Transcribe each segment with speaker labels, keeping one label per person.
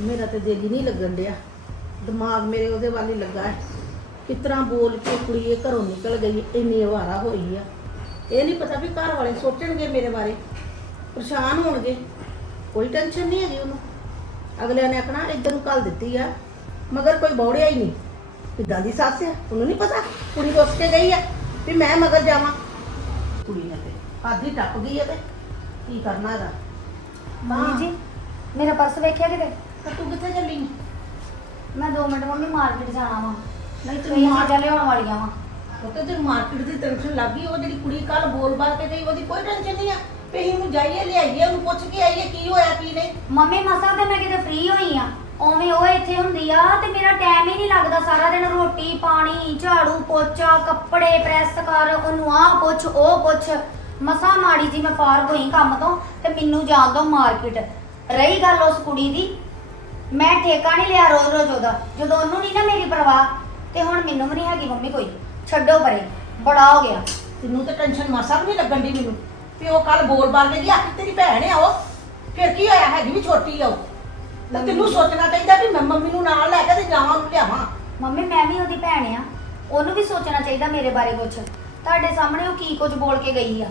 Speaker 1: ਮੇਰਾ ਤੇ ਦਿਲ ਹੀ ਨਹੀਂ ਲੱਗਣ ਡਿਆ। ਦਿਮਾਗ ਮੇਰੇ ਉਹਦੇ ਵੱਲ ਹੀ ਲੱਗਾ ਹੈ। ਕਿਸ ਤਰ੍ਹਾਂ ਬੋਲ ਕੇ ਕੁੜੀ ਇਹ ਘਰੋਂ ਨਿਕਲ ਗਈ ਇੰਨੀ ਅਵਾਰਾ ਹੋਈ ਆ। ਇਹ ਨਹੀਂ ਪਤਾ ਵੀ ਘਰ ਵਾਲੇ ਸੋਚਣਗੇ ਮੇਰੇ ਬਾਰੇ। ਪਰੇਸ਼ਾਨ ਹੋਣਗੇ। ਕੋਈ ਟੈਨਸ਼ਨ ਨਹੀਂ ਹੈਗੀ ਉਹਨੂੰ। ਅਗਲਿਆਂ ਨੇ ਆਖਣਾ ਇੱਧਰ ਨੂੰ ਕੱਲ ਦਿੱਤੀ ਆ। ਮਗਰ ਕੋਈ ਬੌੜਿਆ ਹੀ ਨਹੀਂ। ਕਿੱਦਾਂ ਦੀ ਸੱਸ ਆ? ਉਹਨੂੰ ਨਹੀਂ ਪਤਾ। ਕੁੜੀ ਰੁੱਸ ਕੇ ਗਈ ਆ ਵੀ ਮੈਂ ਮਗਰ ਜਾਵਾਂ। ਕੁੜੀ ਨੇ ਤੇ ਆਦੀ ਟੱਪ ਗਈ ਆ ਤੇ। ਕੀ ਕਰਨਾ ਇਹਦਾ?
Speaker 2: ਮੰਮੀ ਜੀ ਮੇਰਾ ਪਰਸ ਵੇਖਿਆ ਕਿਤੇ?
Speaker 1: ਤਾਂ ਤੂੰ ਕਿੱਥੇ ਚੱਲੀ?
Speaker 2: ਮੈਂ 2 ਮਿੰਟ ਮੰਮੀ ਮਾਰਕੀਟ ਜਾਣਾ ਵਾ।
Speaker 1: ਨਹੀਂ ਤੂੰ ਮਾਰ
Speaker 2: ਚੀਜ਼ਾਂ ਲਿਆਉਣ ਵਾਲੀਆਂ ਵਾ।
Speaker 1: ਉਹ ਤੇ ਮਾਰਕੀਟ ਦੀ ਟੈਨਸ਼ਨ ਲੱਗ ਗਈ ਉਹ ਜਿਹੜੀ ਕੁੜੀ ਕੱਲ ਬੋਲ ਬਾਲ ਕੇ ਗਈ ਉਹਦੀ ਕੋਈ ਟੈਨਸ਼ਨ ਨਹੀਂ ਆ। ਅਸੀਂ ਉਹਨੂੰ ਜਾਈਏ ਲਿਆਈਏ ਉਹਨੂੰ ਪੁੱਛ ਕੇ ਆਈਏ ਕੀ ਹੋਇਆ ਕੀ ਨਹੀਂ।
Speaker 2: ਮੰਮੀ ਮਸਾ ਤੇ ਮੈਂ ਕਿਤੇ ਫ੍ਰੀ ਹੋਈ ਆ। ਉਵੇਂ ਉਹ ਇੱਥੇ ਹੁੰਦੀ ਆ ਤੇ ਮੇਰਾ ਟਾਈਮ ਹੀ ਨਹੀਂ ਲੱਗਦਾ ਸਾਰਾ ਦਿਨ ਰੋਟੀ ਪਾਣੀ ਝਾੜੂ ਪੋਚਾ ਕੱਪੜੇ ਪ੍ਰੈਸ ਕਰ ਉਹਨੂੰ ਆਹ ਪੁੱਛ ਉਹ ਪੁੱਛ। ਮਸਾ ਮਾੜੀ ਜੀ ਮੈਂ ਫਾਰ ਹੋਈ ਕੰਮ ਤੋਂ ਤੇ ਮੈਨੂੰ ਜਾਣ ਦੋ ਮਾਰਕੀਟ। ਰਹੀ ਗੱਲ ਉਸ ਕੁੜੀ ਦੀ? ਮੈਂ ਠੇਕਾ ਨਹੀਂ ਲਿਆ ਰੋਜ਼ ਰੋਜ਼ ਉਹਦਾ। ਜਦੋਂ ਉਹਨੂੰ ਨਹੀਂ ਨਾ ਮੇਰੀ ਪਰਵਾਹ ਤੇ ਹੁਣ ਮੈਨੂੰ ਵੀ ਨਹੀਂ ਹੈਗੀ ਮੰਮੀ ਕੋਈ। ਛੱਡੋ ਪਰੇ ਬੜਾ ਹੋ ਗਿਆ।
Speaker 1: ਤੈਨੂੰ ਤੇ ਟੈਨਸ਼ਨ ਮਾਸਾ ਵੀ ਨਹੀਂ ਲੱਗਣ ਦੀ ਮੈਨੂੰ। ਵੀ ਉਹ ਕੱਲ ਬੋਲ ਬਾਲ ਕੇ ਗਈ ਆਖੀ ਤੇਰੀ ਭੈਣ ਆ ਉਹ। ਫਿਰ ਕੀ ਹੋਇਆ ਹੈਗੀ ਵੀ ਛੋਟੀ ਆ ਉਹ। ਤਾਂ ਤੈਨੂੰ ਸੋਚਣਾ ਚਾਹੀਦਾ ਵੀ ਮੈਂ ਮੰਮੀ ਨੂੰ ਨਾਲ ਲੈ ਕੇ ਤੇ ਜਾਵਾਂ ਉਹਨੂੰ ਲਿਆਵਾਂ।
Speaker 2: ਮੰਮੀ ਮੈਂ ਵੀ ਉਹਦੀ ਭੈਣ ਆ। ਉਹਨੂੰ ਵੀ ਸੋਚਣਾ ਚਾਹੀਦਾ ਮੇਰੇ ਬਾਰੇ ਕੁਝ ਤੁਹਾਡੇ ਸਾਹਮਣੇ ਉਹ ਕੀ ਕੁਝ ਬੋਲ ਕੇ ਗਈ ਆ।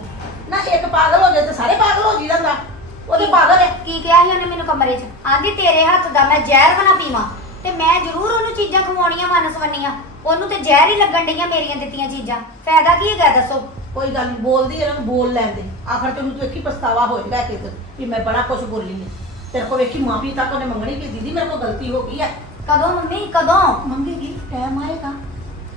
Speaker 1: ਨਾ ਇੱਕ ਪਾਗਲ ਹੋ ਜਾਏ ਤੇ ਸਾਰੇ ਪਾਗਲ ਹੋ ਜੀ ਜਾਂਦਾ ਉਹਦੇ ਪਾਗਲ ਹੈ
Speaker 2: ਕੀ ਕਿਹਾ ਸੀ ਉਹਨੇ ਮੈਨੂੰ ਕਮਰੇ 'ਚ? ਆਂਦੀ ਤੇਰੇ ਹੱਥ ਦਾ ਮੈਂ ਜ਼ਹਿਰ ਬਣਾ ਪੀਵਾਂ ਤੇ ਮੈਂ ਜ਼ਰੂਰ ਉਹਨੂੰ ਚੀਜ਼ਾਂ ਖਵਾਉਣੀਆਂ ਮਨਸਵੰਨੀਆਂ ਉਹਨੂੰ ਤੇ ਜ਼ਹਿਰ ਹੀ ਲੱਗਣ ਡਈਆਂ ਮੇਰੀਆਂ ਦਿੱਤੀਆਂ ਚੀਜ਼ਾਂ। ਫਾਇਦਾ ਕੀ ਹੈਗਾ ਦੱਸੋ?
Speaker 1: ਕੋਈ ਗੱਲ ਨੀ ਬੋਲਦੀ ਇਹਨਾਂ ਨੂੰ ਬੋਲ ਲੈਂਦੇ ਆਖਰ ਤੈਨੂੰ ਤੂੰ ਵੇਖੀ ਪਛਤਾਵਾ ਹੋਏ ਲੈ ਕੇ ਵੀ ਮੈਂ ਬੜਾ ਕੁਝ ਬੋਲੀ ਨੇ ਤੇਰੇ ਕੋਲ ਵੇਖੀ ਮਾਫੀ ਤੱਕ ਉਹਨੇ ਮੰਗਣੀ ਕਿ ਦੀਦੀ ਮੇਰੇ ਕੋਲ ਗਲਤੀ ਹੋ ਗਈ ਹੈ
Speaker 2: ਕਦੋਂ ਮੰਮੀ? ਕਦੋਂ?
Speaker 1: ਮੰਗੇਗੀ ਟਾਈਮ ਆਏਗਾ।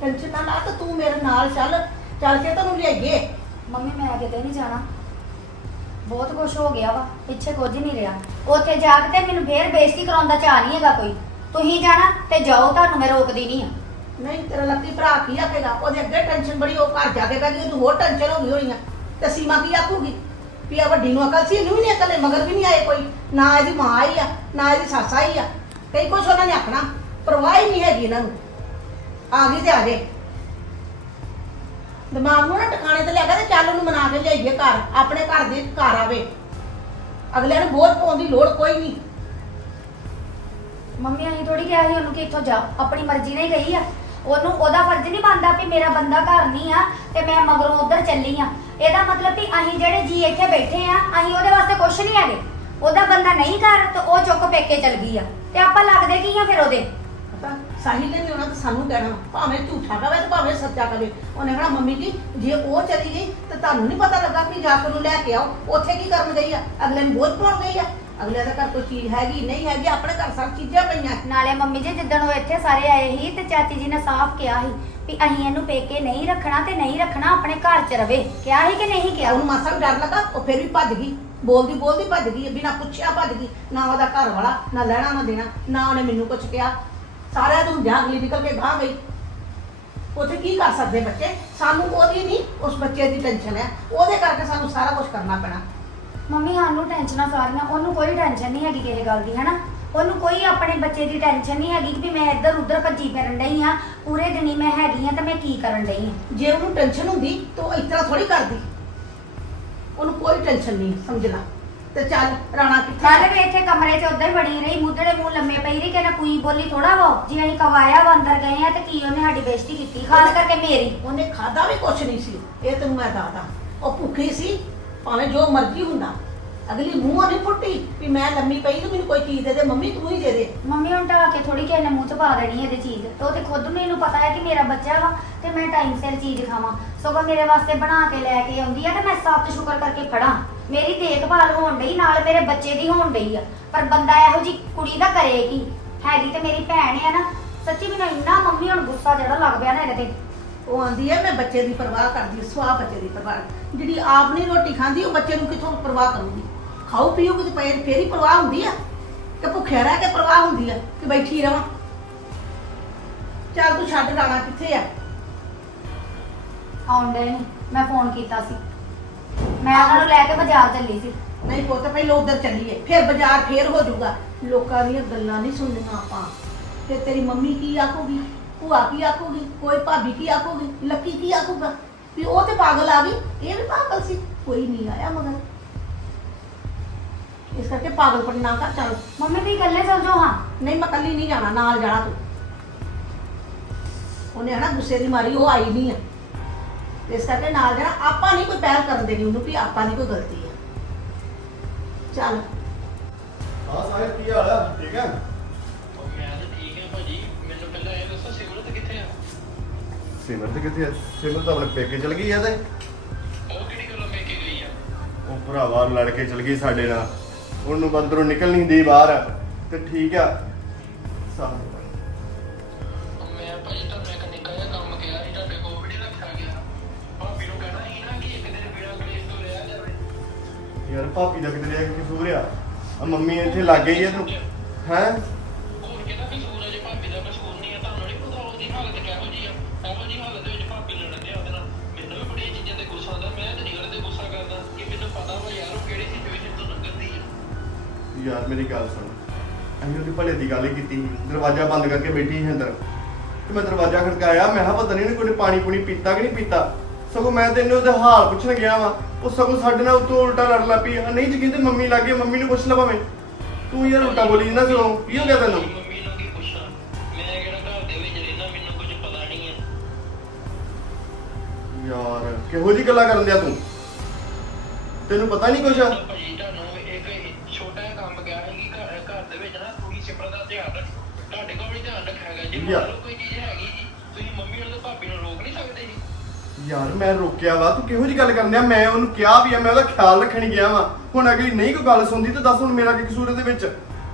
Speaker 1: ਟੈਨਸ਼ਨ ਨਾ ਲਾ ਤੇ ਤੂੰ ਮੇਰੇ ਨਾਲ ਚੱਲ। ਚੱਲ ਕੇ ਤੈਨੂੰ ਲਿਆਈਏ।
Speaker 2: ਮੰਮੀ ਮੈਂ ਕਿਤੇ ਨਹੀਂ ਜਾਣਾ। ਬਹੁਤ ਕੁਝ ਹੋ ਗਿਆ ਵਾ ਪਿੱਛੇ ਕੁਝ ਨਹੀਂ ਰਿਹਾ। ਉੱਥੇ ਜਾ ਕੇ ਤੇ ਮੈਨੂੰ ਫੇਰ ਬੇਇੱਜ਼ਤੀ ਕਰਾਉਣ ਦਾ ਚਾਹ ਨਹੀਂ ਹੈਗਾ ਕੋਈ। ਤੁਸੀਂ ਜਾਣਾ ਤੇ ਜਾਓ ਤੁਹਾਨੂੰ ਮੈਂ ਰੋਕਦੀ ਨਹੀਂ ਆ।
Speaker 1: ਨਹੀਂ ਤੇਰਾ ਲੱਕੀ ਭਰਾ ਕੀ ਆਖੇਗਾ? ਉਹਦੇ ਅੱਗੇ ਟੈਨਸ਼ਨ ਬੜੀ ਉਹ ਘਰ ਜਾ ਕੇ ਪੈ ਗਈ ਉਹਨੂੰ ਹੋਰ ਟੈਨਸ਼ਨ ਹੋ ਗਈ ਹੋਣੀ ਆ। ਤੇ ਸੀਮਾ ਕੀ ਆਖੂਗੀ? ਵੀ ਆ ਵੱਡੀ ਨੂੰ ਅਕਲ ਸੀ ਇਹਨੂੰ ਵੀ ਨਹੀਂ ਅਕਲ ਹੈ, ਮਗਰ ਵੀ ਨਹੀਂ ਆਏ ਕੋਈ। ਨਾ ਇਹਦੀ ਮਾਂ ਆਈ ਆ ਨਾ ਇਹਦੀ ਸੱਸ ਆਈ ਆ। ਕਈ ਕੁਛ ਉਹਨਾਂ ਨੇ ਆਖਣਾ ਪਰਵਾਹ ਹੀ ਨਹੀਂ ਹੈਗੀ ਇਹਨਾਂ ਨੂੰ। ਆ ਗਈ ਤੇ ਆ ਗਏ। ਦਿਮਾਗ ਨੂੰ ਨਾ ਟਿਕਾਣੇ ਤੇ ਲੈ ਤੇ ਚੱਲ ਉਹਨੂੰ ਮਨਾ ਕੇ ਲਿਆਈਏ ਘਰ, ਆਪਣੇ ਘਰ ਦੇ ਘਰ ਆਵੇ। ਅਗਲਿਆਂ ਨੂੰ ਬੋਝ ਪਾਉਣ ਦੀ ਲੋੜ ਕੋਈ ਨਹੀਂ।
Speaker 2: ਮੰਮੀ, ਅਸੀਂ ਥੋੜੀ ਕਿਹਾ ਸੀ ਉਹਨੂੰ ਕਿ ਇੱਥੋਂ ਜਾ ਆਪਣੀ ਮਰਜ਼ੀ ਨਾਲ ਹੀ ਗਈ ਆ। ਉਹਨੂੰ ਉਹਦਾ ਫਰਜ਼ ਨਹੀਂ ਬਣਦਾ ਵੀ ਮੇਰਾ ਬੰਦਾ ਘਰ ਨਹੀਂ ਆ ਤੇ ਮੈਂ ਮਗਰੋਂ ਉੱਧਰ ਚੱਲੀ ਆ। ਇਹਦਾ ਮਤਲਬ ਵੀ ਅਸੀਂ ਜਿਹੜੇ ਜੀ ਇੱਥੇ ਬੈਠੇ ਆ, ਅਸੀਂ ਉਹਦੇ ਵਾਸਤੇ ਕੁਛ ਨਹੀਂ ਹੈਗੇ। ਉਹਦਾ ਬੰਦਾ ਨਹੀਂ ਘਰ ਤੇ ਉਹ ਚੁੱਕ ਪੇਕੇ ਚੱਲ ਗਈ ਆ। ਤੇ ਆਪਾਂ ਲੱਗਦੇ ਕੀ ਆ ਫਿਰ ਉਹਦੇ?
Speaker 1: ਸਾਹਿਲ ਨੇ ਵੀ ਉਹਨਾਂ ਤਾਂ ਸਾਨੂੰ ਕਹਿਣਾ ਭਾਵੇਂ ਝੂਠਾ ਕਵੇ ਤੇ ਭਾਵੇਂ ਸੱਚਾ ਕਵੇ ਉਹਨੇ ਕਹਿਣਾ ਮੰਮੀ ਜੀ ਜੇ ਉਹ ਚਲੀ ਗਈ ਤਾਂ ਤੁਹਾਨੂੰ ਨਹੀਂ ਪਤਾ ਲੱਗਾ ਕਿ ਜਾ ਕੇ ਉਹਨੂੰ ਲੈ ਕੇ ਆਓ। ਉੱਥੇ ਕੀ ਕਰਨ ਗਈ ਆ? ਅਗਲੇ ਨੂੰ ਬੋਝ ਪਾਉਣ ਗਈ ਆ? ਅਗਲੇ ਦਾ ਘਰ ਕੋਈ ਚੀਜ਼ ਹੈਗੀ ਨਹੀਂ ਹੈਗੀ ਆਪਣੇ ਘਰ ਸਭ ਚੀਜ਼ਾਂ ਪਈਆਂ।
Speaker 2: ਨਾਲੇ ਮੰਮੀ ਜੀ ਜਿੱਦਣ ਉਹ ਇੱਥੇ ਸਾਰੇ ਆਏ ਸੀ ਤੇ ਚਾਚੀ ਜੀ ਨੇ ਸਾਫ਼ ਕਿਹਾ ਸੀ ਵੀ ਅਸੀਂ ਇਹਨੂੰ ਪੇਕੇ ਨਹੀਂ ਰੱਖਣਾ ਤੇ ਨਹੀਂ ਰੱਖਣਾ ਆਪਣੇ ਘਰ 'ਚ ਰਵੇ। ਕਿਹਾ ਸੀ ਕਿ ਨਹੀਂ ਕਿਹਾ?
Speaker 1: ਉਹਨੂੰ ਮਾਸਾ ਵੀ ਡਰ ਲੱਗਾ ਉਹ ਫਿਰ ਵੀ ਭੱਜ ਗਈ। ਬੋਲਦੀ ਬੋਲਦੀ ਭੱਜ ਗਈ ਬਿਨਾਂ ਪੁੱਛਿਆ ਭੱਜ ਗਈ। ਨਾ ਉਹਦਾ ਘਰ ਵਾਲਾ ਨਾ ਲੈਣਾ ਨਾ ਦੇਣਾ ਨਾ ਉਹਨੇ ਮੈਨੂੰ ਕੁਝ ਕਿਹਾ। ਸਾਰਿਆਂ ਨੂੰ ਜਾਂ ਅਗਲੀ ਨਿਕਲ ਕੇ ਬਾਹਰ ਗਈ। ਉੱਥੇ ਕੀ ਕਰ ਸਕਦੇ ਬੱਚੇ? ਸਾਨੂੰ ਉਹਦੀ ਨਹੀਂ ਉਸ ਬੱਚੇ ਦੀ ਟੈਨਸ਼ਨ ਹੈ। ਉਹਦੇ ਕਰਕੇ ਸਾਨੂੰ ਸਾਰਾ ਕੁਝ ਕਰਨਾ ਪੈਣਾ।
Speaker 2: ਮੰਮੀ ਸਾਨੂੰ ਟੈਨਸ਼ਨਾਂ ਸਾਰੀਆਂ। ਉਹਨੂੰ ਕੋਈ ਟੈਨਸ਼ਨ ਨਹੀਂ ਹੈਗੀ ਕਿਸੇ ਗੱਲ ਦੀ ਹੈਨਾ? ਉਹਨੂੰ ਕੋਈ ਆਪਣੇ ਬੱਚੇ ਦੀ ਟੈਨਸ਼ਨ ਨਹੀਂ ਹੈਗੀ ਕਿ ਮੈਂ ਇੱਧਰ ਉੱਧਰ ਭੱਜੀ ਫਿਰਨ ਡਈ ਆ ਪੂਰੇ ਦਿਨੀ ਮੈਂ ਹੈਗੀ ਆ ਤੇ ਮੈਂ ਕੀ ਕਰਨ ਡਈ ਆ
Speaker 1: ਜੇ ਉਹਨੂੰ ਟੈਨਸ਼ਨ ਹੁੰਦੀ ਤਾਂ ਉਹ ਇਸ ਤਰ੍ਹਾਂ ਥੋੜੀ ਕਰਦੀ। ਉਹਨੂੰ ਕੋਈ ਟੈਨਸ਼ਨ ਨਹੀਂ ਸਮਝ ਲਾ। ਤੇ ਚੱਲ ਰਾਣਾ ਕਿੱਥੇ ਹੈ?
Speaker 2: ਵੀ ਇੱਥੇ ਕਮਰੇ 'ਚ ਉੱਧਰ ਹੀ ਬਣੀ ਰਹੀ ਮੁੱਢੜੇ ਮੂੰਹ ਲੰਮੇ ਪਈ ਰਹੀ ਕਿ ਨਾ ਕੋਈ ਬੋਲੀ ਥੋੜਾ ਵਾ ਜੇ ਅਸੀਂ ਕਵਾਇਆ ਵਾ ਅੰਦਰ ਗਏ ਆ ਤੇ ਕੀ ਉਹਨੇ ਸਾਡੀ ਬੇਇੱਜ਼ਤੀ ਕੀਤੀ ਖਾਸ ਕਰਕੇ ਮੇਰੀ।
Speaker 1: ਉਹਨੇ ਖਾਦਾ ਵੀ ਕੁਛ ਨਹੀਂ ਸੀ ਇਹ ਤੈਨੂੰ ਮੈਂ ਦੱਸਦਾ। ਉਹ ਭੁੱਖੀ ਸੀ ਭਾਵੇਂ ਜੋ ਮਰਜ਼ੀ ਹੁੰਦਾ। ਅਗਲੀ ਮੂੰਹੋਂ ਨਹੀਂ ਫੁੱਟੀ ਵੀ ਮੈਂ ਲੰਮੀ ਪਈ ਤੇ ਮੈਨੂੰ ਕੋਈ ਚੀਜ਼ ਦੇ ਦੇ ਮੰਮੀ ਤੂੰ ਹੀ ਦੇ ਦੇ।
Speaker 2: ਮੰਮੀ ਹੁਣ ਢਾ ਕੇ ਥੋੜੀ ਕਿਸੇ ਨੇ ਮੂੰਹ 'ਚ ਪਾ ਦੇਣੀ ਇਹਦੇ ਚੀਜ਼। ਤੇ ਉਹ ਤੇ ਖੁਦ ਨੂੰ ਇਹਨੂੰ ਪਤਾ ਹੈ ਕਿ ਮੇਰਾ ਬੱਚਾ ਵਾ ਤੇ ਮੈਂ ਟਾਈਮ ਸਿਰ ਚੀਜ਼ ਖਾਵਾਂ। ਸਗੋਂ ਮੇਰੇ ਵਾਸਤੇ ਬਣਾ ਕੇ ਲੈ ਕੇ ਆਉਂਦੀ ਆ ਤੇ ਮੈਂ ਸੱਤ ਸ਼ੁਕਰ ਕਰਕੇ ਫੜਾਂ। ਮੇਰੀ ਦੇਖਭਾਲ ਹੋਣ ਡਈ ਨਾਲ ਮੇਰੇ ਬੱਚੇ ਦੀ ਹੋਣ ਡਈ ਆ। ਪਰ ਬੰਦਾ ਇਹੋ ਜੀ ਕੁੜੀ ਦਾ ਕਰੇ ਕੀ? ਹੈਗੀ ਤੇ ਮੇਰੀ ਭੈਣ ਆ ਨਾ। ਸੱਚੀ ਮੈਨੂੰ ਇੰਨਾ ਮੰਮੀ ਹੁਣ ਗੁੱਸਾ ਜਿਹੜਾ ਲੱਗ ਪਿਆ ਨਾ ਇਹਦੇ ਤੇ।
Speaker 1: ਉਹ ਆਂਦੀ ਹੈ ਮੈਂ ਬੱਚੇ ਦੀ ਪਰਵਾਹ ਕਰਦੀ ਹਾਂ, ਸੁਆਹ ਬੱਚੇ ਦੀ ਪਰਵਾਹ ਜਿਹੜੀ ਆਪ ਨਹੀਂ ਰੋਟੀ ਖਾਂਦੀ ਉਹ ਬੱਚੇ ਨੂੰ ਕਿੱਥੋਂ ਪਰਵਾਹ ਕਰੂਗੀ? ਖਾਓ ਪੀਓਗੇ ਤੇ ਪਏ ਫੇਰ ਹੀ ਪਰਵਾਹ ਹੁੰਦੀ ਆ। ਕਿ ਭੁੱਖਿਆ ਰਹਿ ਕੇ ਪਰਵਾਹ ਹੁੰਦੀ ਆ ਕਿ ਬੈਠੀ ਰਵਾਂ। ਚੱਲ ਤੂੰ ਛੱਡ ਰਾਣਾ ਕਿੱਥੇ ਆ?
Speaker 2: ਆਉਣ ਡੇ ਨਹੀਂ ਮੈਂ ਫੋਨ ਕੀਤਾ ਸੀ। ਮੈਂ ਉਹਨਾਂ ਨੂੰ ਲੈ ਕੇ ਬਾਜ਼ਾਰ ਚੱਲੀ ਸੀ।
Speaker 1: ਨਹੀਂ ਪੁੱਤ ਪਹਿਲਾਂ ਉਧਰ ਚੱਲੀਏ ਫਿਰ ਬਾਜ਼ਾਰ ਫੇਰ ਹੋ ਜਾਊਗਾ। ਲੋਕਾਂ ਦੀਆਂ ਗੱਲਾਂ ਨਹੀਂ ਸੁਣਨੀਆਂ ਆਪਾਂ। ਤੇ ਤੇਰੀ ਮੰਮੀ ਕੀ ਆਖੂਗੀ? ਭੂਆ ਕੀ ਆਖੂਗੀ? ਕੋਈ ਭਾਬੀ ਕੀ ਆਖੂਗੀ? ਲੱਕੀ ਕੀ ਆਖੂਗਾ? ਵੀ ਉਹ ਤੇ ਪਾਗਲ ਆ ਗਈ ਇਹ ਵੀ ਪਾਗਲ ਸੀ। ਕੋਈ ਨਹੀਂ ਆਇਆ ਮਗਰ। ਇਸ ਕਰਕੇ ਪਾਗਲਪਨ ਨਾ ਕਰ ਚੱਲ।
Speaker 2: ਮੰਮੀ ਤੁਸੀਂ ਇਕੱਲੇ ਚੱਲ ਜਾਓ ਹਾਂ।
Speaker 1: ਨਹੀਂ ਮੈਂ ਕੱਲੀ ਨਹੀਂ ਜਾਣਾ ਨਾਲ ਜਾਣਾ ਤੂੰ। ਉਹਨੇ ਹਨਾ ਗੁੱਸੇ ਦੀ ਮਾਰੀ ਉਹ ਆਈ ਨਹੀਂ ਆ। ਇਸ ਕਰਕੇ ਨਾਲ ਜਾਣਾ ਆਪਾਂ ਨਹੀਂ ਕੋਈ ਪਹਿਲ ਕਰਨ ਦੇਣੀ ਉਹਨੂੰ ਵੀ ਆਪਾਂ ਨਹੀਂ ਕੋਈ ਗਲਤੀ ਆ। ਚੱਲ।
Speaker 3: ਹਾਂ ਸਾਹਿਬ ਕੀ ਹਾਲ ਆ? ਠੀਕ ਆ?
Speaker 4: ਉਹ ਮੈਂ ਤਾਂ ਠੀਕ ਹਾਂ ਭਾਜੀ। ਮੈਨੂੰ ਪਹਿਲਾਂ ਇਹ ਦੱਸੋ ਸਿਮਰਤ ਕਿੱਥੇ ਆ?
Speaker 3: ਸਿਮਰਤ ਕਿੱਥੇ ਆ? ਸਿਮਰਤ ਆਪਣੇ ਪੇਕੇ ਚਲ ਗਈ ਆ ਤੇ?
Speaker 4: ਉਹ ਕਿਹੜੀ ਗੱਲੋਂ ਮੈਂ ਕੇ ਗਈ ਆ?
Speaker 3: ਉਹ ਭਰਾਵਾ ਲੜ ਕੇ ਚਲ ਗਈ ਸਾਡੇ ਨਾਲ। ਉਹਨੂੰ ਬੰਦਰੋਂ ਨਿਕਲ ਨਹੀਂ ਦੀ ਬਾਹਰ। ਤੇ ਠੀਕ ਆ। ਸਾਹਿਬ ਯਾਰ ਭਾਪੀ ਦਾ ਕਿਤੇ ਇੱਕ ਕਸੂਰ ਆ। ਆ ਮੰਮੀ ਇੱਥੇ ਲੱਗ ਗਈ ਤੂੰ ਹੈ?
Speaker 4: ਹੋਰ ਕਿਹਦਾ ਕਸੂਰ ਹੈ ਜੇ ਭਾਬੀ ਦਾ? ਕਸੂਰ ਨਹੀਂ ਹੈ ਤੁਹਾਨੂੰ ਨਹੀਂ ਪਤਾ ਉਹਦੀ ਹਾਲਤ ਕਿਹੋ ਜੀ ਆ? ਇਹੋ ਜੀ ਹਾਲਤ ਵਿੱਚ ਭਾਬੀ ਲੜਨ ਡਿਆ ਉਹਦੇ ਨਾਲ। ਮੈਨੂੰ ਵੀ ਬੜੀਆਂ ਚੀਜ਼ਾਂ ਤੇ ਗੁੱਸਾ ਆਉਂਦਾ ਮੈਂ ਤੇ ਨਿਗਲ ਤੇ ਗੁੱਸਾ ਕਰਦਾ ਕਿ ਮੈਨੂੰ ਪਤਾ ਵਾ ਯਾਰ ਉਹ ਕਿਹੜੀ ਸਿਚੁਏਸ਼ਨ ਤੋਂ ਲੰਘਦੀ ਆ।
Speaker 3: ਯਾਰ ਮੇਰੀ ਗੱਲ ਸੁਣ। ਅਸੀਂ ਉਹਦੀ ਭਲੇ ਦੀ ਗੱਲ ਹੀ ਕੀਤੀ। ਦਰਵਾਜ਼ਾ ਬੰਦ ਕਰਕੇ ਬੈਠੀ ਸੀ ਅੰਦਰ। ਤੇ ਮੈਂ ਦਰਵਾਜ਼ਾ ਖੜਕਾਇਆ ਮੈਂ ਕਿਹਾ ਪਤਾ ਨਹੀਂ ਇਹਨੇ ਕੋਈ ਪਾਣੀ ਪੂਣੀ ਪੀਤਾ ਕਿ ਨਹੀਂ ਪੀਤਾ। ਸਗੋਂ ਮੈਂ ਤੈਨੂੰ ਉਹਦਾ ਹਾਲ ਪੁੱਛਣ ਗਿਆ ਵਾਂ। ਉਹ ਸਗੋਂ ਸਾਡੇ ਨਾਲ ਉਤੋਂ ਉਲਟਾ ਲੜ ਲਾ ਪਈ ਨਹੀਂ ਜੀ ਕਹਿੰਦੇ ਮੰਮੀ ਲੱਗੇ ਮੰਮੀ ਨੂੰ ਪੁੱਛ ਲਾ ਭਾਵੇਂ। ਤੂੰ ਯਾਰ ਉਲਟਾ ਬੋਲੀ ਨਾ ਸਗੋਂ ਕੀ ਹੋ ਗਿਆ ਤੈਨੂੰ?
Speaker 4: ਮੰਮੀ ਨੂੰ ਕੀ ਪੁੱਛਾਂ? ਮੈਂ ਕਿਹੜਾ ਘਰ ਦੇ ਵਿੱਚ ਰਹਿੰਦਾ ਮੈਨੂੰ ਕੁਝ ਪਤਾ ਨਹੀਂ ਹੈ
Speaker 3: ਯਾਰ ਕਿਹੋ ਜੀ ਗੱਲਾਂ ਕਰਨ ਦਿਆ ਤੂੰ? ਤੈਨੂੰ ਪਤਾ ਨਹੀਂ
Speaker 4: ਭਾਜੀ ਤੁਹਾਨੂੰ ਇੱਕ ਛੋਟਾ ਜਿਹਾ ਕੰਮ ਕਿਹਾ ਕਿ ਘਰ ਘਰ ਦੇ ਵਿੱਚ ਨਾ ਥੋੜੀ ਸਿਮਰਨ ਦਾ ਧਿਆਨ ਰੱਖੋ ਤੁਹਾਡੇ ਕੋਲ ਵੀ ਧਿਆਨ ਰੱਖਿਆ ਜੇ
Speaker 3: ਯਾਰ।
Speaker 4: ਮੰਨ ਲਓ ਕੋਈ
Speaker 3: ਯਾਰ ਮੈਂ ਰੋਕਿਆ ਵਾ ਤੂੰ ਕਿਹੋ ਜੀ ਗੱਲ ਕਰਨ ਦਿਆ ਮੈਂ ਉਹਨੂੰ ਕਿਹਾ ਵੀ ਆ ਮੈਂ ਉਹਦਾ ਖਿਆਲ ਰੱਖਣ ਗਿਆ ਵਾ। ਹੁਣ ਅਗਲੀ ਨਹੀਂ ਕੋਈ ਗੱਲ ਸੁਣਦੀ ਤਾਂ ਦੱਸ ਹੁਣ ਮੇਰਾ ਕੀ ਕਸੂਰ ਇਹਦੇ ਵਿੱਚ?